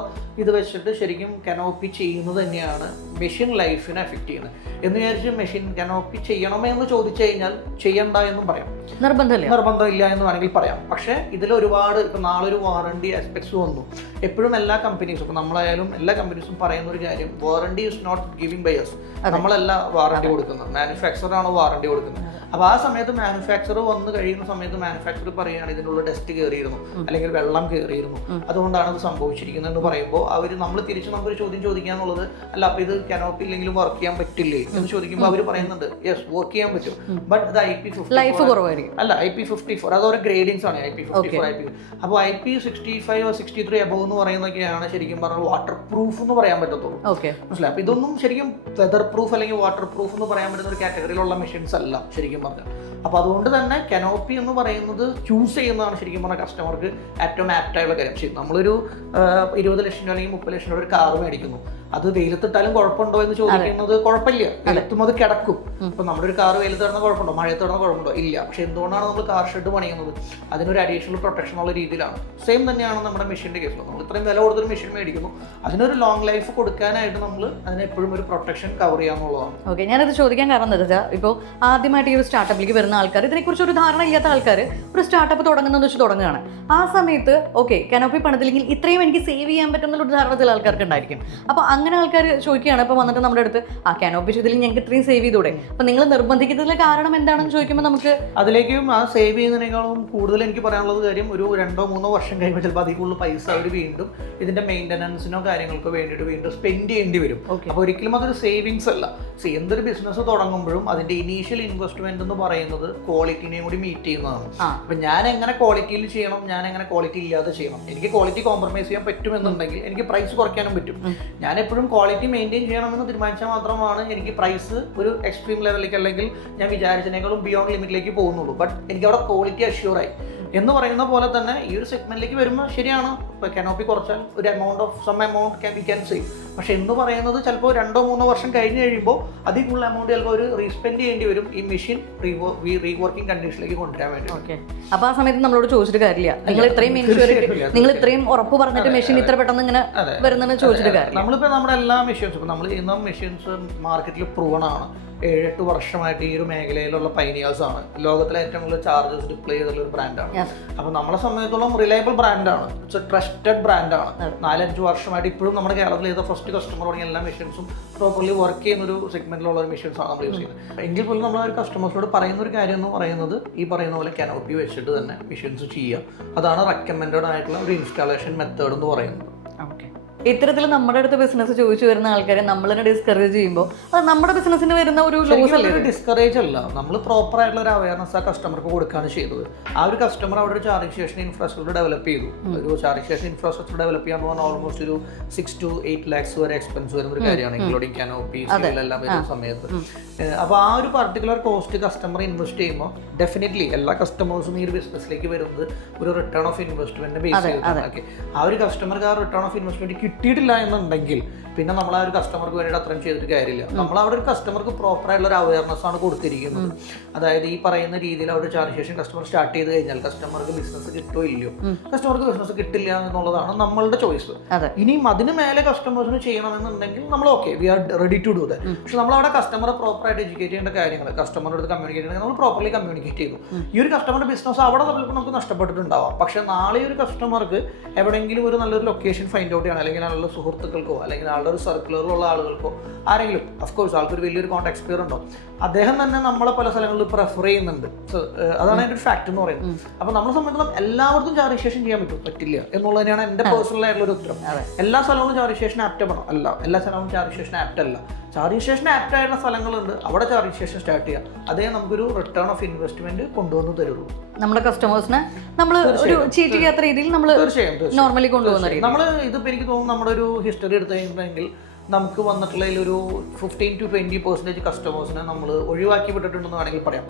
ഇത് വെച്ചിട്ട് ശരിക്കും കനോപ്പി ചെയ്യുന്നത് തന്നെയാണ് മെഷീൻ ലൈഫിനെ എഫക്റ്റ് ചെയ്യുന്നത്. എന്ന് വിചാരിച്ച് മെഷീൻ കനോപ്പി ചെയ്യണമോ എന്ന് ചോദിച്ചു കഴിഞ്ഞാൽ ചെയ്യണ്ട എന്നും പറയാം, നിർബന്ധമില്ല എന്ന് വേണമെങ്കിൽ പറയാം. പക്ഷേ ഇതിൽ ഒരുപാട്, ഇപ്പം നാളെ ഒരു വാറണ്ടി ആസ്പെക്ട്സ് വന്നു. എപ്പോഴും എല്ലാ കമ്പനീസും, ഇപ്പം നമ്മളായാലും എല്ലാ കമ്പനീസും പറയുന്ന ഒരു കാര്യം, warranty is not giving by us. നമ്മളല്ല വാറണ്ടി കൊടുക്കുന്നത്, മാനുഫാക്ചറാണ് വാറണ്ടി കൊടുക്കുന്നത്. അപ്പോൾ ആ സമയത്ത് മാനുഫാക്ചർ വന്ന് കഴിയുന്ന സമയത്ത് മാനുഫാക്ചർ പറയുകയാണ് ഇതിനുള്ള ഡസ്റ്റ് കയറിയിരുന്നു, അല്ലെങ്കിൽ വെള്ളം കയറിയിരുന്നു, അതുകൊണ്ടാണ് അത് സംഭവിച്ചിരിക്കുന്നത് എന്ന് പറയുമ്പോൾ നമ്മൾ തിരിച്ച് നമുക്കൊരു ചോദ്യം ചോദിക്കാന്നുള്ളത്, അല്ല അപ്പോൾ ഇത് കനോപ്പി ഇല്ലെങ്കിലും വർക്ക് ചെയ്യാൻ പറ്റില്ലേ എന്ന് ചോദിക്കുമ്പോൾ അവർ പറയുന്നുണ്ട് യെസ് വർക്ക് ചെയ്യാൻ പറ്റും, ബട്ട് ഇത് IP54 അല്ല, IP54 അതോരോ ഗ്രേഡിങ്സ് ആണ്. IP54 അപ്പോൾ IP65 63 അബവ് എന്ന് പറയുന്നതൊക്കെയാണ് ശരിക്കും പറഞ്ഞാൽ വാട്ടർ പ്രൂഫ് എന്ന് പറയാൻ പറ്റത്തുള്ളൂ. മനസ്സിലായി? അപ്പോൾ ഇതൊന്നും ശരിക്കും വെതർ പ്രൂഫ് അല്ലെങ്കിൽ വാട്ടർ പ്രൂഫ് എന്ന് പറയാൻ പറ്റുന്ന ഒരു കാറ്റഗറിയിലുള്ള മെഷീൻസ് അല്ല ശരിക്കും പറഞ്ഞാൽ. അപ്പോൾ അതുകൊണ്ട് തന്നെ കനോപ്പി എന്ന് പറയുന്നത് ചൂസ് ചെയ്യുന്നതാണ് ശരിക്കും പറഞ്ഞാൽ കസ്റ്റമർക്ക് ഏറ്റവും ആപ്റ്റായുള്ള കാര്യം. ശരി, നമ്മളൊരു 20 ലക്ഷം അല്ലെങ്കിൽ 30 ലക്ഷം രൂപ ഒരു കാർ മേടിക്കുന്നു, അത് വെയിലത്തിട്ടാലും കുഴപ്പമുണ്ടോ എന്ന് ചോദിക്കുന്നത് കുഴപ്പമില്ല, വെയിലത്തും അത് കിടക്കും. ഇപ്പൊ നമ്മുടെ ഒരു കാർ വെയിലത്ത് കിടന്ന കുഴപ്പമുണ്ടോ, മഴയത്ത് കിടന്ന കുഴപ്പമുണ്ടോ? ഇല്ല. പക്ഷെ എന്തുകൊണ്ടാണ് നമ്മൾ കാർ ഷെഡ് പണിയുന്നത്? അതിനൊരു അഡീഷണൽ പ്രൊട്ടക്ഷൻ ഉള്ള രീതിയിലാണ്. സെയിം തന്നെയാണ് നമ്മുടെ മെഷീൻ്റെ കേസിൽ. നമ്മൾ ഇത്രയും വില കൊടുത്തൊരു മെഷീൻ മേടിക്കുന്നു, അതിനൊരു ലോങ് ലൈഫ് കൊടുക്കാനായിട്ട് നമ്മൾ അതിനെപ്പോഴും ഒരു പ്രൊട്ടക്ഷൻ കവർ ചെയ്യാന്നുള്ളതാണ്. ഓക്കെ, ഞാനത് ചോദിക്കാൻ കാരണം എന്താ വെച്ചാൽ, ഇപ്പോൾ ആദ്യമായിട്ട് ഈ ഒരു സ്റ്റാർട്ടപ്പിലേക്ക് വരുന്ന ആൾക്കാർ, ഇതിനെക്കുറിച്ച് ഒരു ധാരണ ഇല്ലാത്ത ആൾക്കാർ ഒരു സ്റ്റാർട്ടപ്പ് തുടങ്ങുന്നതെന്ന് വെച്ച് തുടങ്ങുകയാണ്. ആ സമയത്ത് ഓക്കെ കനോപ്പി പണിതില്ലെങ്കിൽ ഇത്രയും എനിക്ക് സേവ് ചെയ്യാൻ പറ്റും എന്നുള്ള ധാരണ ചില ആൾക്കാർക്ക് ഉണ്ടായിരിക്കും. അപ്പോൾ അങ്ങനെ ആൾക്കാർ ചോദിക്കുകയാണ്, ഇപ്പോൾ വന്നിട്ട് നമ്മുടെ അടുത്ത് ആ കനോപ്പി ചെയ്തില്ലെങ്കിൽ ഞങ്ങൾക്ക് ഇത്രയും സേവ് ചെയ്തൂടെ, അപ്പോൾ നിങ്ങൾ നിർബന്ധിക്കുന്നതിലെ കാരണം എന്താണെന്ന് ചോദിക്കുമ്പോൾ നമുക്ക് അതിലേക്കും ആ സേവ് ചെയ്യുന്നതിനേക്കാളും കൂടുതൽ എനിക്ക് പറയാനുള്ളത് കാര്യം, ഒരു 2-3 വർഷം കഴിയുമ്പോൾ ചിലപ്പോൾ അതിൽ കൂടുതൽ പൈസ അവർ വീണ്ടും ഇതിന്റെ മെയിൻ്റനൻസിനോ കാര്യങ്ങൾക്കോ വേണ്ടിയിട്ട് വീണ്ടും സ്പെൻഡ് ചെയ്യേണ്ടി വരും. അപ്പോൾ ഒരിക്കലും അതൊരു സേവിങ്സ് അല്ല. എന്തൊരു ബിസിനസ് തുടങ്ങുമ്പോഴും അതിന്റെ ഇനീഷ്യൽ ഇൻവെസ്റ്റ്മെന്റ് എന്ന് പറയുന്നത് ക്വാളിറ്റിനെയും കൂടി മീറ്റ് ചെയ്യുന്നതാണ്. അപ്പം ഞാൻ എങ്ങനെ ക്വാളിറ്റിയിൽ ചെയ്യണം, ഞാൻ എങ്ങനെ ക്വാളിറ്റി ഇല്ലാതെ ചെയ്യണം, എനിക്ക് ക്വാളിറ്റി കോംപ്രമൈസ് ചെയ്യാൻ പറ്റുമെന്നുണ്ടെങ്കിൽ എനിക്ക് പ്രൈസ് കുറയ്ക്കാനും പറ്റും. ഞാൻ എപ്പോഴും ക്വാളിറ്റി മെയിൻറ്റെയിൻ ചെയ്യണമെന്ന് തീരുമാനിച്ചാൽ മാത്രമാണ് എനിക്ക് പ്രൈസ് ഒരു എക്സ്ട്രീം ലെവലിലേക്ക് അല്ലെങ്കിൽ ഞാൻ വിചാരിച്ചതിനേക്കാളും ബിയോണ്ട് ലിമിറ്റിലേക്ക് പോകുന്നുള്ളൂ. ബട്ട് എനിക്ക് അവിടെ ക്വാളിറ്റി അഷ്യൂറായി എന്ന് പറയുന്ന പോലെ തന്നെ ഈ ഒരു സെഗ്മെന്റിലേക്ക് വരുമ്പോൾ ശരിയാണ്, കനോപ്പി കുറച്ചാൽ ഒരു some amount we can save. പക്ഷെ എന്ന് പറയുന്നത് ചിലപ്പോൾ 2-3 വർഷം കഴിഞ്ഞ് കഴിയുമ്പോൾ അതിൽ കൂടുതൽ എമൗണ്ട് ചിലപ്പോൾ ഒരു റീസ്പെൻഡ് ചെയ്യേണ്ടി വരും ഈ മെഷീൻ റീവർക്കിംഗ് കണ്ടീഷനിലേക്ക് കൊണ്ടുവരാൻ വേണ്ടി. ഓക്കെ, അപ്പോൾ ആ സമയത്ത് നമ്മളോട് ചോദിച്ചിട്ട് കാര്യമില്ല, നിങ്ങൾ ഇത്രയും ഉറപ്പ് പറഞ്ഞിട്ട് മെഷീൻ ഇത്ര പെട്ടെന്ന് ഇങ്ങനെ വരുന്നതെന്ന് ചോദിച്ചിട്ട് കാര്യം. നമ്മളിപ്പോൾ നമ്മുടെ എല്ലാ മെഷീൻസും ഇപ്പോൾ നമ്മൾ ചെയ്യുന്ന മെഷീൻസ് മാർക്കറ്റിൽ പ്രൂവൺ ആണ്. 7-8 വർഷമായിട്ട് ഈ ഒരു മേഖലയിലുള്ള പൈനിയേഴ്സ് ആണ്. ലോകത്തിലെ ഏറ്റവും കൂടുതൽ ചാർജസ് ഡിപ്ലേ ചെയ്തുള്ള ഒരു ബ്രാൻഡാണ്. അപ്പോൾ നമ്മളെ സംബന്ധിച്ചിടത്തോളം റിലയബിൾ ബ്രാൻഡാണ്, ഇറ്റ്സ് എ ട്രസ്റ്റഡ് ബ്രാൻഡാണ്. 4-5 വർഷമായിട്ട് ഇപ്പോഴും നമ്മുടെ കേരളത്തിൽ ചെയ്ത ഫസ്റ്റ് കസ്റ്റമർ തുടങ്ങിയ എല്ലാ മെഷീൻസും പ്രോപ്പർലി വർക്ക് ചെയ്യുന്ന ഒരു സെഗ്മെന്റിലുള്ള ഒരു മെഷീൻസാണ് നമ്മൾ യൂസ് ചെയ്യുന്നത്. എങ്കിൽ പോലും നമ്മൾ ഒരു കസ്റ്റമേഴ്സിനോട് പറയുന്ന ഒരു കാര്യം എന്ന് പറയുന്നത് ഈ പറയുന്ന പോലെ കനോപ്പി വെച്ചിട്ട് തന്നെ മെഷീൻസ് ചെയ്യുക. അതാണ് റെക്കമെൻഡഡ് ആയിട്ടുള്ള ഒരു ഇൻസ്റ്റാളേഷൻ മെത്തേഡ് എന്ന് പറയുന്നത്. ഓക്കെ, ഇത്തരത്തിൽ നമ്മുടെ അടുത്ത് ബിസിനസ് ചോദിച്ചു വരുന്ന ആൾക്കാരെ നമ്മൾ തന്നെ ഡിസ്കറേജ് ചെയ്യുമ്പോൾ അത് നമ്മുടെ ബിസിനസ്സിന് വരുന്ന ഒരു ലോസ് അല്ലേ? ഡിസ്കറേജ് അല്ല, നമ്മൾ പ്രോപ്പർ ആയിട്ടുള്ള ഒരു അവയർനെസ് ആ കസ്റ്റമർക്ക് കൊടുക്കുകയാണ് ചെയ്തത്. ആ ഒരു കസ്റ്റമർ അവിടെ ഒരു ചാർജിംഗ് സ്റ്റേഷൻ ഇൻഫ്രാസ്ട്രക്ചർ ഡെവലപ്പ് ചെയ്തു. ഒരു ചാർജിംഗ് സ്റ്റേഷൻ ഇൻഫ്രാസ്ട്രക്ചർ ഡെവലപ്പ് ചെയ്യാന്ന് പറഞ്ഞാൽ ഓൾമോസ്റ്റ് ഒരു 6 to 8 lakhs വരെ എക്സ്പെൻസ് വരുന്ന ഒരു കാര്യമാണ്, ഇൻക്ലൂഡിംഗ് കനോപ്പി എല്ലാം വരുന്ന സമയത്ത്. അപ്പോൾ ആ ഒരു പർട്ടിക്കുലർ കോസ്റ്റ് കസ്റ്റമർ ഇൻവെസ്റ്റ് ചെയ്യുമ്പോൾ ഡെഫിനറ്റ്ലി എല്ലാ കസ്റ്റമേഴ്സും ഈ ഒരു ബിസിനസ്സിലേക്ക് വരുന്നത് ഒരു റിട്ടേൺ ഓഫ് ഇൻവെസ്റ്റ്മെന്റ് ബേസ് ചെയ്തിട്ട്. ആ ഒരു കസ്റ്റമർക്ക് ആ റിട്ടേൺ ഓഫ് ഇൻവെസ്റ്റ്മെന്റ് കിട്ടിയിട്ടില്ല എന്നുണ്ടെങ്കിൽ പിന്നെ നമ്മൾ ആ ഒരു കസ്റ്റമർക്ക് വേണ്ടിയിട്ട് അത്രയും ചെയ്തിട്ട് കാര്യമില്ല. നമ്മൾ അവിടെ ഒരു കസ്റ്റമർക്ക് പ്രോപ്പർ ആയിട്ടുള്ള ഒരു അവയർനെസ് ആണ് കൊടുത്തിരിക്കുന്നത്. അതായത് ഈ പറയുന്ന രീതിയിൽ അവിടെ ചാർജ് സ്റ്റേഷൻ കസ്റ്റമർ സ്റ്റാർട്ട് ചെയ്ത് കഴിഞ്ഞാൽ കസ്റ്റമർക്ക് ബിസിനസ് കിട്ടോ ഇല്ലയോ, കസ്റ്റമർക്ക് ബിസിനസ് കിട്ടില്ല എന്നുള്ളതാണ് നമ്മളുടെ ചോയ്സ്. ഇനിയും അതിന് മേലെ കസ്റ്റമേഴ്സിന് ചെയ്യണമെന്നുണ്ടെങ്കിൽ നമ്മൾ okay, we are ready to do that. പക്ഷെ നമ്മൾ അവിടെ കസ്റ്റമറെ പ്രോപ്പർ ആയിട്ട് എഡ്യൂക്കേറ്റ് ചെയ്യേണ്ട കാര്യങ്ങൾ, കസ്റ്റമറുടെ അടുത്ത് കമ്മ്യൂണിക്കേറ്റ് ചെയ്യണമെങ്കിൽ നമ്മൾ പ്രോപ്പർലി കമ്മ്യൂണിക്കേറ്റ് ചെയ്തു. ഈ ഒരു കസ്റ്റമറുടെ ബിസിനസ് അവിടെ ചിലപ്പോൾ നമുക്ക് നഷ്ടപ്പെട്ടിട്ടുണ്ടാവാം. പക്ഷെ നാളെ ഒരു കസ്റ്റമർക്ക് എവിടെയെങ്കിലും ഒരു നല്ലൊരു ലൊക്കേഷൻ ഫൈൻഡ് ഔട്ട് ചെയ്യണം, അല്ലെങ്കിൽ നല്ല സുഹൃത്തുക്കൾക്കോ അല്ലെങ്കിൽ ആളുടെ ഒരു സർക്കുലറിലുള്ള ആളുകൾക്കോ ആരെങ്കിലും, അഫ്കോഴ്സ് ആൾക്കൊരു വലിയൊരു കോൺടാക്ട് സ്പെയർ ഉണ്ടോ, അദ്ദേഹം തന്നെ നമ്മളെ പല സ്ഥലങ്ങളിൽ പ്രിഫർ ചെയ്യുന്നുണ്ട്. അതാണ് അതിൻ്റെ ഒരു ഫാക്ട് എന്ന് പറയുന്നത്. അപ്പോൾ നമ്മളെ സംബന്ധിച്ചിടത്തോളം എല്ലാവർക്കും ചാർജ് രജിസ്ട്രേഷൻ ചെയ്യാൻ പറ്റില്ല എന്നുള്ളത് തന്നെയാണ് എൻ്റെ പേഴ്സണൽ ആയിട്ടുള്ള ഒരു ഉത്തരം. എല്ലാ സ്ഥലങ്ങളും ചാർജ് രജിസ്ട്രേഷൻ ആപ്റ്റ് ആണോ? അല്ല, എല്ലാ സ്ഥലങ്ങളും ചാർജ് രജിസ്ട്രേഷൻ ആപ്റ്റ് അല്ല. ചാർജ് രജിസ്ട്രേഷൻ ആപ്റ്റ് ആയിട്ടുള്ള സ്ഥലങ്ങളുണ്ട്, അവിടെ ചാർജ് രജിസ്ട്രേഷൻ സ്റ്റാർട്ട് ചെയ്യാം. അതേ നമുക്കൊരു റിട്ടേൺ ഓഫ് ഇൻവെസ്റ്റ്മെന്റ് കൊണ്ടുവന്ന് തരുള്ളൂ. നമ്മുടെ കസ്റ്റമേഴ്സിനെ നമ്മൾ ഒരു ചീറ്റ് ചെയ്യാത്ത രീതിയിൽ നമ്മൾ തീർച്ചയായും നോർമലി കൊണ്ടുപോകുന്ന നമ്മൾ ഇതിപ്പോൾ എനിക്ക് തോന്നുന്നു നമ്മുടെ ഒരു ഹിസ്റ്ററി എടുത്തു കഴിഞ്ഞിട്ടുണ്ടെങ്കിൽ നമുക്ക് വന്നിട്ടുള്ളതിൽ ഒരു 15 to 20% കസ്റ്റമേഴ്സിനെ നമ്മൾ ഒഴിവാക്കി വിട്ടിട്ടുണ്ടെന്ന് വേണമെങ്കിൽ പറയാം.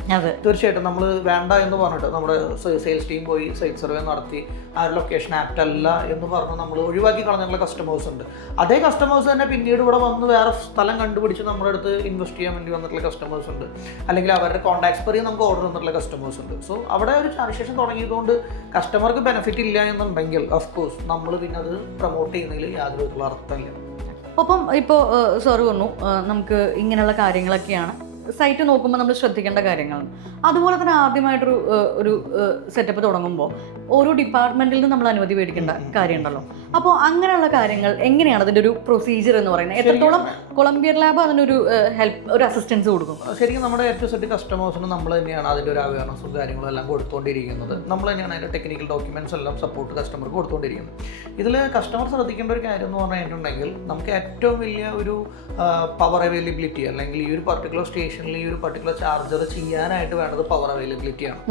തീർച്ചയായിട്ടും നമ്മൾ വേണ്ട എന്ന് പറഞ്ഞിട്ട് നമ്മുടെ സെയിൽസ് ടീം പോയി സൈറ്റ് സർവേ നടത്തി ആ ഒരു ലൊക്കേഷൻ ആപ്റ്റ് അല്ല എന്ന് പറഞ്ഞ് നമ്മൾ ഒഴിവാക്കി കളഞ്ഞിട്ടുള്ള കസ്റ്റമേഴ്സ് ഉണ്ട്. അതേ കസ്റ്റമേഴ്സ് തന്നെ പിന്നീട് ഇവിടെ വന്ന് വേറെ സ്ഥലം കണ്ടുപിടിച്ച് നമ്മുടെ അടുത്ത് ഇൻവെസ്റ്റ് ചെയ്യാൻ വേണ്ടി വന്നിട്ടുള്ള കസ്റ്റമേഴ്സ് ഉണ്ട്, അല്ലെങ്കിൽ അവരുടെ കോൺടാക്ട്സ് പറയും നമുക്ക് ഓർഡർ തന്നിട്ടുള്ള കസ്റ്റമേഴ്സ് ഉണ്ട്. സോ അവിടെ ഒരു ട്രാൻസാക്ഷൻ തുടങ്ങിയതുകൊണ്ട് കസ്റ്റമർക്ക് ബെനിഫിറ്റ് ഇല്ല എന്നുണ്ടെങ്കിൽ ഓഫ്കോഴ്സ് നമ്മൾ പിന്നെ അത് പ്രൊമോട്ട് ചെയ്യുന്നതിൽ യാതൊരു വിധത്തിലുള്ള അർത്ഥമില്ല. ഒപ്പം ഇപ്പോൾ സാറ് പറഞ്ഞു നമുക്ക് ഇങ്ങനെയുള്ള കാര്യങ്ങളൊക്കെയാണ് സൈറ്റ് നോക്കുമ്പോൾ നമ്മൾ ശ്രദ്ധിക്കേണ്ട കാര്യങ്ങളാണ്. അതുപോലെ തന്നെ ആദ്യമായിട്ടൊരു ഒരു സെറ്റപ്പ് തുടങ്ങുമ്പോൾ ഓരോ ഡിപ്പാർട്ട്മെൻറ്റിൽ നിന്ന് നമ്മൾ അനുമതി മേടിക്കേണ്ട കാര്യമുണ്ടല്ലോ. അപ്പോൾ അങ്ങനെയുള്ള കാര്യങ്ങൾ എങ്ങനെയാണ് അതിൻ്റെ ഒരു പ്രൊസീജിയർ എന്ന് പറയുന്നത്? എത്രത്തോളം കൊളംബിയ ലാബ് അതിനൊരു ഹെൽപ്പ്, ഒരു അസിസ്റ്റൻസ് കൊടുക്കും? ശരിക്കും നമ്മുടെ ഏറ്റവും സെറ്റ് കസ്റ്റമേഴ്സിന് നമ്മൾ തന്നെയാണ് അതിൻ്റെ ഒരു അവയർനെസ്സും കാര്യങ്ങളും എല്ലാം കൊടുത്തുകൊണ്ടിരിക്കുന്നത്. നമ്മൾ തന്നെയാണ് അതിൻ്റെ ടെക്നിക്കൽ ഡോക്യുമെൻറ്റ്സ് എല്ലാം സപ്പോർട്ട് കസ്റ്റമർക്ക് കൊടുത്തുകൊണ്ടിരിക്കുന്നത്. ഇതിൽ കസ്റ്റമർ ശ്രദ്ധിക്കേണ്ട ഒരു കാര്യം എന്ന് പറഞ്ഞിട്ടുണ്ടെങ്കിൽ നമുക്ക് ഏറ്റവും വലിയ ഒരു പവർ അവൈലബിലിറ്റി, അല്ലെങ്കിൽ ഈ ഒരു പർട്ടിക്കുലർ സ്റ്റേഷനിൽ ഈ ഒരു പർട്ടിക്കുലർ ചാർജർ ചെയ്യാനായിട്ട് വേണ്ടത് പവർ അവൈലബിലിറ്റിയാണ്.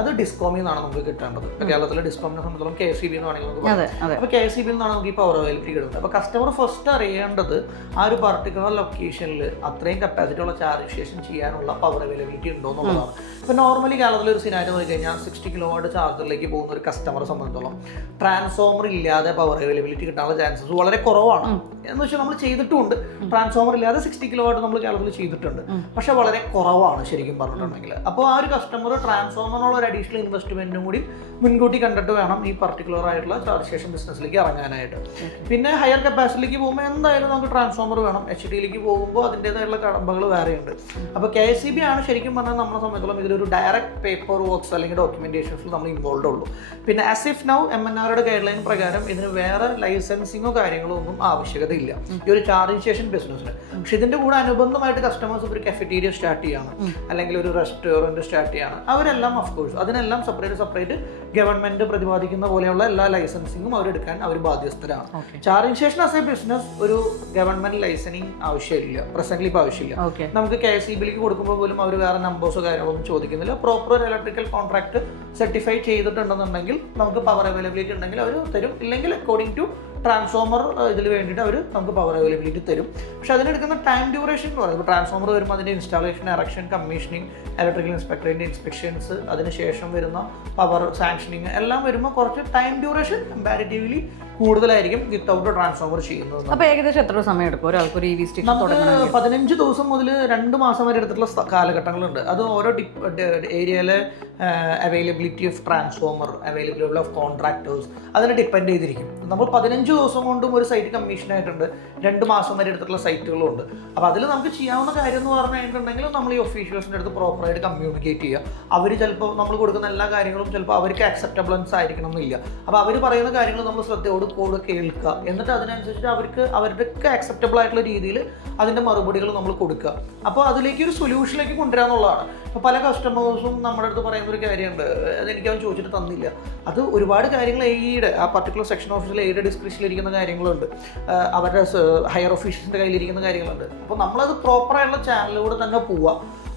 അത് ഡിസ്കോമിൽ നിന്നാണ് നമുക്ക് കിട്ടേണ്ടത്. കേരളത്തിലെ ഡിസ്കോമിനെ സംബന്ധിച്ചിടത്തോളം KSEB എന്ന് വേണമെങ്കിൽ നമുക്ക് പറയാം. അപ്പോൾ KSEB നിന്നാണ് നമുക്ക് ഈ പവർ അവൈലബിലിറ്റി കിട്ടുന്നത്. അപ്പോൾ കസ്റ്റമർ ഫസ്റ്റ് അറിയേണ്ടത് ആ ഒരു പർട്ടിക്കുലർ ലൊക്കേഷനിൽ അത്രയും കപ്പാസിറ്റി ഉള്ള ചാർജ് സ്റ്റേഷൻ ചെയ്യാനുള്ള പവർ അവൈലബിലിറ്റി ഉണ്ടോ എന്നുള്ളതാണ്. ഇപ്പോൾ നോർമലി കേരളത്തിൽ ഒരു സിനാരി നോക്കി കഴിഞ്ഞാൽ 60 kW ചാർജറിലേക്ക് പോകുന്ന ഒരു കസ്റ്റമറെ സംബന്ധിച്ചിടത്തോളം ട്രാൻസ്ഫോമർ ഇല്ലാതെ പവർ അവൈലബിലിറ്റി കിട്ടാനുള്ള ചാൻസസ് വളരെ കുറവാണ്. എന്ന് വെച്ചാൽ നമ്മൾ ചെയ്തിട്ടുമുണ്ട്, ട്രാൻസ്ഫോമർ ഇല്ലാതെ 60 kW നമ്മൾ കേരളത്തിൽ ചെയ്തിട്ടുണ്ട്, പക്ഷെ വളരെ കുറവാണ് ശരിക്കും പറഞ്ഞിട്ടുണ്ടെങ്കിൽ. അപ്പോൾ ആ ഒരു കസ്റ്റമർ ട്രാൻസ്ഫോമറിനുള്ള ഒരു അഡീഷണൽ ഇൻവെസ്റ്റ്മെന്റും കൂടി മുൻകൂട്ടി കണ്ടിട്ട് വേണം ഈ പർട്ടിക്കുലർ ആയിട്ടുള്ള ചാർജ് സ്റ്റേഷൻ ബിസിനസ്സിലേക്ക് ഇറങ്ങാനായിട്ട്. പിന്നെ ഹയർ കപ്പാസിറ്റിയിലേക്ക് പോകുമ്പോൾ എന്തായാലും നമുക്ക് ട്രാൻസ്ഫോമർ വേണം. HDയിലേക്ക് പോകുമ്പോൾ അതിൻ്റെതായുള്ള കടമ്പകൾ വേറെയുണ്ട്. അപ്പോൾ KSEB ആണ് ശരിക്കും പറഞ്ഞാൽ നമ്മളെ സംബന്ധിച്ചോളം ഇതിലൊരു ഡയറക്റ്റ് പേപ്പർ വർക്ക്സ് അല്ലെങ്കിൽ ഡോക്യുമെന്റേഷൻസിൽ നമ്മൾ ഇൻവോൾവ് ഉള്ളൂ. പിന്നെ ആസ് ഇഫ് നൗ MNRയുടെ ഗൈഡ് ലൈൻ പ്രകാരം ഇതിന് വേറെ ലൈസൻസിങ്ങോ കാര്യങ്ങളോ ഒന്നും ആവശ്യകതയില്ല ഈ ഒരു ചാർജിംഗ് സ്റ്റേഷൻ ബിസിനസ്സിന്. പക്ഷെ ഇതിന്റെ കൂടെ അനുബന്ധമായിട്ട് കസ്റ്റമേഴ്സ് ഒരു കഫറ്റീരിയ സ്റ്റാർട്ട് ചെയ്യാണ്, അല്ലെങ്കിൽ ഒരു റെസ്റ്റോറൻറ്റ് സ്റ്റാർട്ട് ചെയ്യാണ്, അവരെല്ലാം ഓഫ്കോഴ്സ് അതിനെല്ലാം സെപ്പറേറ്റ് ഗവൺമെന്റ് പ്രതിപാദിക്കുന്ന പോലെയുള്ള എല്ലാ ലൈസൻസിങ്ങും അവരെടുക്കാൻ അവർ ബാധ്യസ്ഥരാണ്. Charging station as A business ഒരു ഗവൺമെന്റ് ലൈസൻസിങ് ആവശ്യമില്ല, പ്രസന്റ്ലി ഇപ്പോൾ ആവശ്യമില്ല. നമുക്ക് KSEBിലേക്ക് കൊടുക്കുമ്പോൾ പോലും അവർ വേറെ നമ്പേഴ്സോ കാര്യങ്ങളൊന്നും ചോദിക്കുന്നില്ല. പ്രോപ്പർ ഒരു ഇലക്ട്രിക്കൽ കോൺട്രാക്ട് സർട്ടിഫൈ ചെയ്തിട്ടുണ്ടെന്നുണ്ടെങ്കിൽ നമുക്ക് പവർ അവൈലബിലിറ്റി ഉണ്ടെങ്കിൽ അവർ തരും, ഇല്ലെങ്കിൽ അക്കോർഡിംഗ് ടു ട്രാൻസ്ഫോമർ ഇതിൽ വേണ്ടിയിട്ട് അവർ നമുക്ക് പവർ അവൈലബിലിറ്റി തരും. പക്ഷെ അതിനെടുക്കുന്ന ടൈം ഡ്യൂറേഷൻ എന്ന് പറയുന്നത് ട്രാൻസ്ഫോമർ വരുമ്പോൾ അതിൻ്റെ ഇൻസ്റ്റാളേഷൻ, എറക്ഷൻ, കമ്മീഷനിങ്, ഇലക്ട്രിക്കൽ ഇൻസ്പെക്ടറിൻ്റെ ഇൻസ്പെക്ഷൻസ്, അതിനുശേഷം വരുന്ന പവർ സാങ്ഷനിങ് എല്ലാം വരുമ്പോൾ കുറച്ച് ടൈം ഡ്യൂറേഷൻ കമ്പാരിറ്റീവ്ലി കൂടുതലായിരിക്കും വിത്തൗട്ട് ട്രാൻസ്ഫോമർ ചെയ്യുന്നത്. അപ്പോൾ ഏകദേശം എത്ര സമയം എടുക്കും ഒരാൾക്ക് ഒരു EV സ്റ്റേഷൻ? നമുക്ക് 15 ദിവസം മുതൽ 2 മാസം വരെ എടുത്തിട്ടുള്ള കാലഘട്ടങ്ങളുണ്ട്. അത് ഓരോ ഏരിയയിലെ availability of transformer, availability of contractors അതിനെ ഡിപ്പെൻഡ് ചെയ്തിരിക്കും. നമ്മൾ 15 ദിവസം കൊണ്ടും ഒരു സൈറ്റ് കമ്മീഷൻ ആയിട്ടുണ്ട്, 2 മാസം വരെ എടുത്തിട്ടുള്ള സൈറ്റുകളും ഉണ്ട്. അപ്പോൾ അതിൽ നമുക്ക് ചെയ്യാവുന്ന കാര്യം എന്ന് പറഞ്ഞു കഴിഞ്ഞിട്ടുണ്ടെങ്കിൽ നമ്മൾ ഈ ഒഫീഷ്യൽസിൻ്റെ അടുത്ത് പ്രോപ്പറായിട്ട് കമ്മ്യൂണിക്കേറ്റ് ചെയ്യുക. അവർ ചിലപ്പോൾ നമ്മൾ കൊടുക്കുന്ന എല്ലാ കാര്യങ്ങളും ചിലപ്പോൾ അവർക്ക് അക്സെപ്റ്റബിളൻസ് ആയിരിക്കണം എന്നില്ല. അപ്പോൾ അവർ പറയുന്ന കാര്യങ്ങൾ നമ്മൾ ശ്രദ്ധയോട് കൂടെ കേൾക്കുക, എന്നിട്ട് അതിനനുസരിച്ച് അവരുടെ അക്സെപ്റ്റബിൾ ആയിട്ടുള്ള രീതിയിൽ അതിൻ്റെ മറുപടികൾ നമ്മൾ കൊടുക്കുക. അപ്പോൾ അതിലേക്ക് ഒരു സൊല്യൂഷനിലേക്ക് കൊണ്ടുവരാന്നുള്ളതാണ്. ഇപ്പോൾ പല കസ്റ്റമേഴ്സും നമ്മുടെ അടുത്ത് പറയുന്ന ഒരു കാര്യമുണ്ട്, അതെനിക്ക് അവൻ ചോദിച്ചിട്ട് തന്നില്ല. അത് ഒരുപാട് കാര്യങ്ങൾ എയുടെ ആ പർട്ടിക്കുലർ സെക്ഷൻ ഓഫീസിൽ എയുടെ ഡിസ്ക്രിപ്ഷനിലിരിക്കുന്ന കാര്യങ്ങളുണ്ട്, അവരുടെ ഹയർ ഓഫീഷ്യൽസിൻ്റെ കയ്യിലിരിക്കുന്ന കാര്യങ്ങളുണ്ട്. അപ്പോൾ നമ്മളത് പ്രോപ്പറായിട്ടുള്ള ചാനലിലൂടെ തന്നെ പോവുക.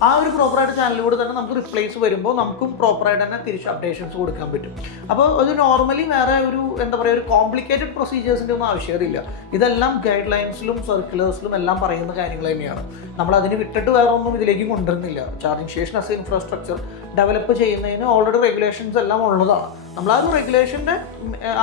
ആ ഒരു പ്രോപ്പറായിട്ട് ചാനലിലൂടെ തന്നെ നമുക്ക് റിപ്ലൈസ് വരുമ്പോൾ നമുക്കും പ്രോപ്പറായിട്ട് തന്നെ തിരിച്ച് അപ്ഡേഷൻസ് കൊടുക്കാൻ പറ്റും. അപ്പോൾ അത് നോർമലി വേറെ ഒരു എന്താ പറയുക ഒരു കോംപ്ലിക്കേറ്റഡ് പ്രൊസീജിയേഴ്സിൻ്റെ ഒന്നും ആവശ്യമില്ല. ഇതെല്ലാം ഗൈഡ് ലൈൻസിലും സർക്കുലേഴ്സിലും എല്ലാം പറയുന്ന കാര്യങ്ങൾ തന്നെയാണ്. നമ്മൾ അതിന് വിട്ടിട്ട് വേറെ ഒന്നും ഇതിലേക്ക് കൊണ്ടുവരുന്നില്ല. Charging station as a infrastructure develop ചെയ്യുന്നതിന് ഓൾറെഡി റെഗുലേഷൻസ് എല്ലാം ഉള്ളതാണ്. നമ്മൾ ആ ഒരു റെഗുലേഷൻ്റെ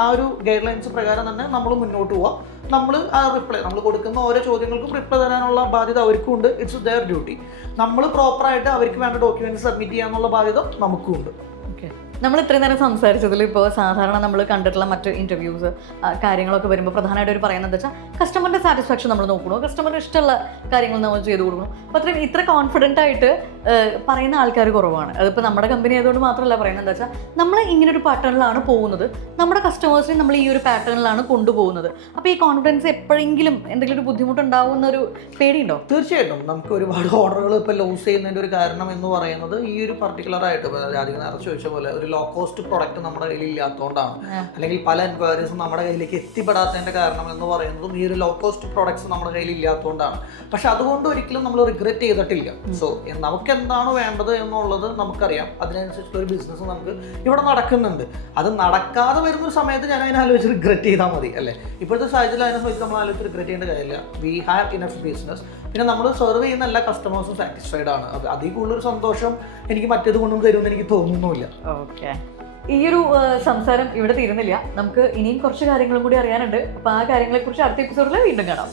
ആ ഒരു ഗൈഡ് ലൈൻസ് പ്രകാരം തന്നെ നമ്മൾ മുന്നോട്ട് പോവാം. നമ്മൾ ആ റിപ്ലൈ നമ്മൾ കൊടുക്കുന്ന ഓരോ ചോദ്യങ്ങൾക്കും റിപ്ലൈ തരാനുള്ള ബാധ്യത അവർക്കും ഉണ്ട്. It's their duty. നമ്മൾ പ്രോപ്പറായിട്ട് അവർക്ക് വേണ്ട ഡോക്യുമെൻറ്റ്സ് സബ്മിറ്റ് ചെയ്യാനുള്ള ബാധ്യത നമുക്കും ഉണ്ട്. ഓക്കെ, നമ്മൾ ഇത്രയും നേരം സംസാരിച്ചതിൽ ഇപ്പോൾ സാധാരണ നമ്മൾ കണ്ടിട്ടുള്ള മറ്റ് ഇൻ്റർവ്യൂസ് കാര്യങ്ങളൊക്കെ വരുമ്പോൾ പ്രധാനമായിട്ട് ഒരു പറയുന്നത് വെച്ചാൽ കസ്റ്റമറിൻ്റെ സാറ്റിസ്ഫാക്ഷൻ നമ്മൾ നോക്കണോ, കസ്റ്റമറിന് ഇഷ്ടമുള്ള കാര്യങ്ങൾ നമ്മൾ ചെയ്ത് കൊടുക്കണം. അപ്പോൾ അത്രയും ഇത്ര കോൺഫിഡൻ്റ് ആയിട്ട് പറയുന്ന ആൾക്കാർ കുറവാണ്. അതിപ്പോൾ നമ്മുടെ കമ്പനി ആയതുകൊണ്ട് മാത്രമല്ല പറയുന്നത് എന്താ വെച്ചാൽ നമ്മൾ ഇങ്ങനൊരു പാറ്റേണിലാണ് പോകുന്നത്, നമ്മുടെ കസ്റ്റമേഴ്സിനെ നമ്മൾ ഈ ഒരു പാറ്റേണിലാണ് കൊണ്ടുപോകുന്നത്. അപ്പോൾ ഈ കോൺഫിഡൻസ് എപ്പോഴെങ്കിലും എന്തെങ്കിലും ഒരു ബുദ്ധിമുട്ടുണ്ടാവുന്ന ഒരു പേടിയുണ്ടോ? തീർച്ചയായിട്ടും നമുക്ക് ഒരുപാട് ഓർഡറുകൾ ഇപ്പോൾ ലോസ് ചെയ്യുന്നതിൻ്റെ ഒരു കാരണം എന്ന് പറയുന്നത് ഈ ഒരു പർട്ടിക്കുലറായിട്ട് ആദ്യം നേരത്തെ ചോദിച്ച പോലെ ഒരു ലോ കോസ്റ്റ് പ്രൊഡക്റ്റ് നമ്മുടെ കയ്യിൽ ഇല്ലാത്തതുകൊണ്ടാണ്. അല്ലെങ്കിൽ പല എൻക്വയറീസും നമ്മുടെ കയ്യിലേക്ക് എത്തിപ്പെടാത്തതിൻ്റെ കാരണം എന്ന് പറയുന്നതും ഈ ഒരു ലോ കോസ്റ്റ് പ്രൊഡക്ട്സ് നമ്മുടെ കയ്യിൽ ഇല്ലാത്തതുകൊണ്ടാണ്. പക്ഷെ അതുകൊണ്ട് ഒരിക്കലും നമ്മൾ റിഗ്രറ്റ് ചെയ്തിട്ടില്ല. സോ നമുക്ക് എന്താണ് വേണ്ടത് എന്നുള്ളത് നമുക്കറിയാം. അതിനനുസരിച്ചുള്ള ഒരു ബിസിനസ് നമുക്ക് ഇവിടെ നടക്കുന്നുണ്ട്. അത് നടക്കാതെ വരുന്നൊരു സമയത്ത് ഞാൻ അതിനാലോചിച്ച് റിഗ്രറ്റ് ചെയ്താൽ മതി അല്ലേ. ഇപ്പോഴത്തെ സാഹചര്യത്തിൽ അതിനനുസരിച്ച് നമ്മൾ ആലോചിച്ച് റിഗ്രറ്റ് ചെയ്യേണ്ട കാര്യമില്ല. We have enough business. പിന്നെ നമ്മൾ സെർവ് ചെയ്യുന്ന എല്ലാ കസ്റ്റമേഴ്സും സാറ്റിസ്ഫൈഡ് ആണ്. അത് അതിൽ കൂടുതലൊരു സന്തോഷം എനിക്ക് മറ്റേത് കൊണ്ടും തരുമെന്ന് എനിക്ക് തോന്നുന്നില്ല. ഓക്കെ, ഈ ഒരു സംസാരം ഇവിടെ തീരുന്നില്ല. നമുക്ക് ഇനിയും കുറച്ച് കാര്യങ്ങളും കൂടി അറിയാനുണ്ട്. അപ്പോൾ ആ കാര്യങ്ങളെക്കുറിച്ച് അടുത്ത എപ്പിസോഡിൽ വീണ്ടും കാണാം.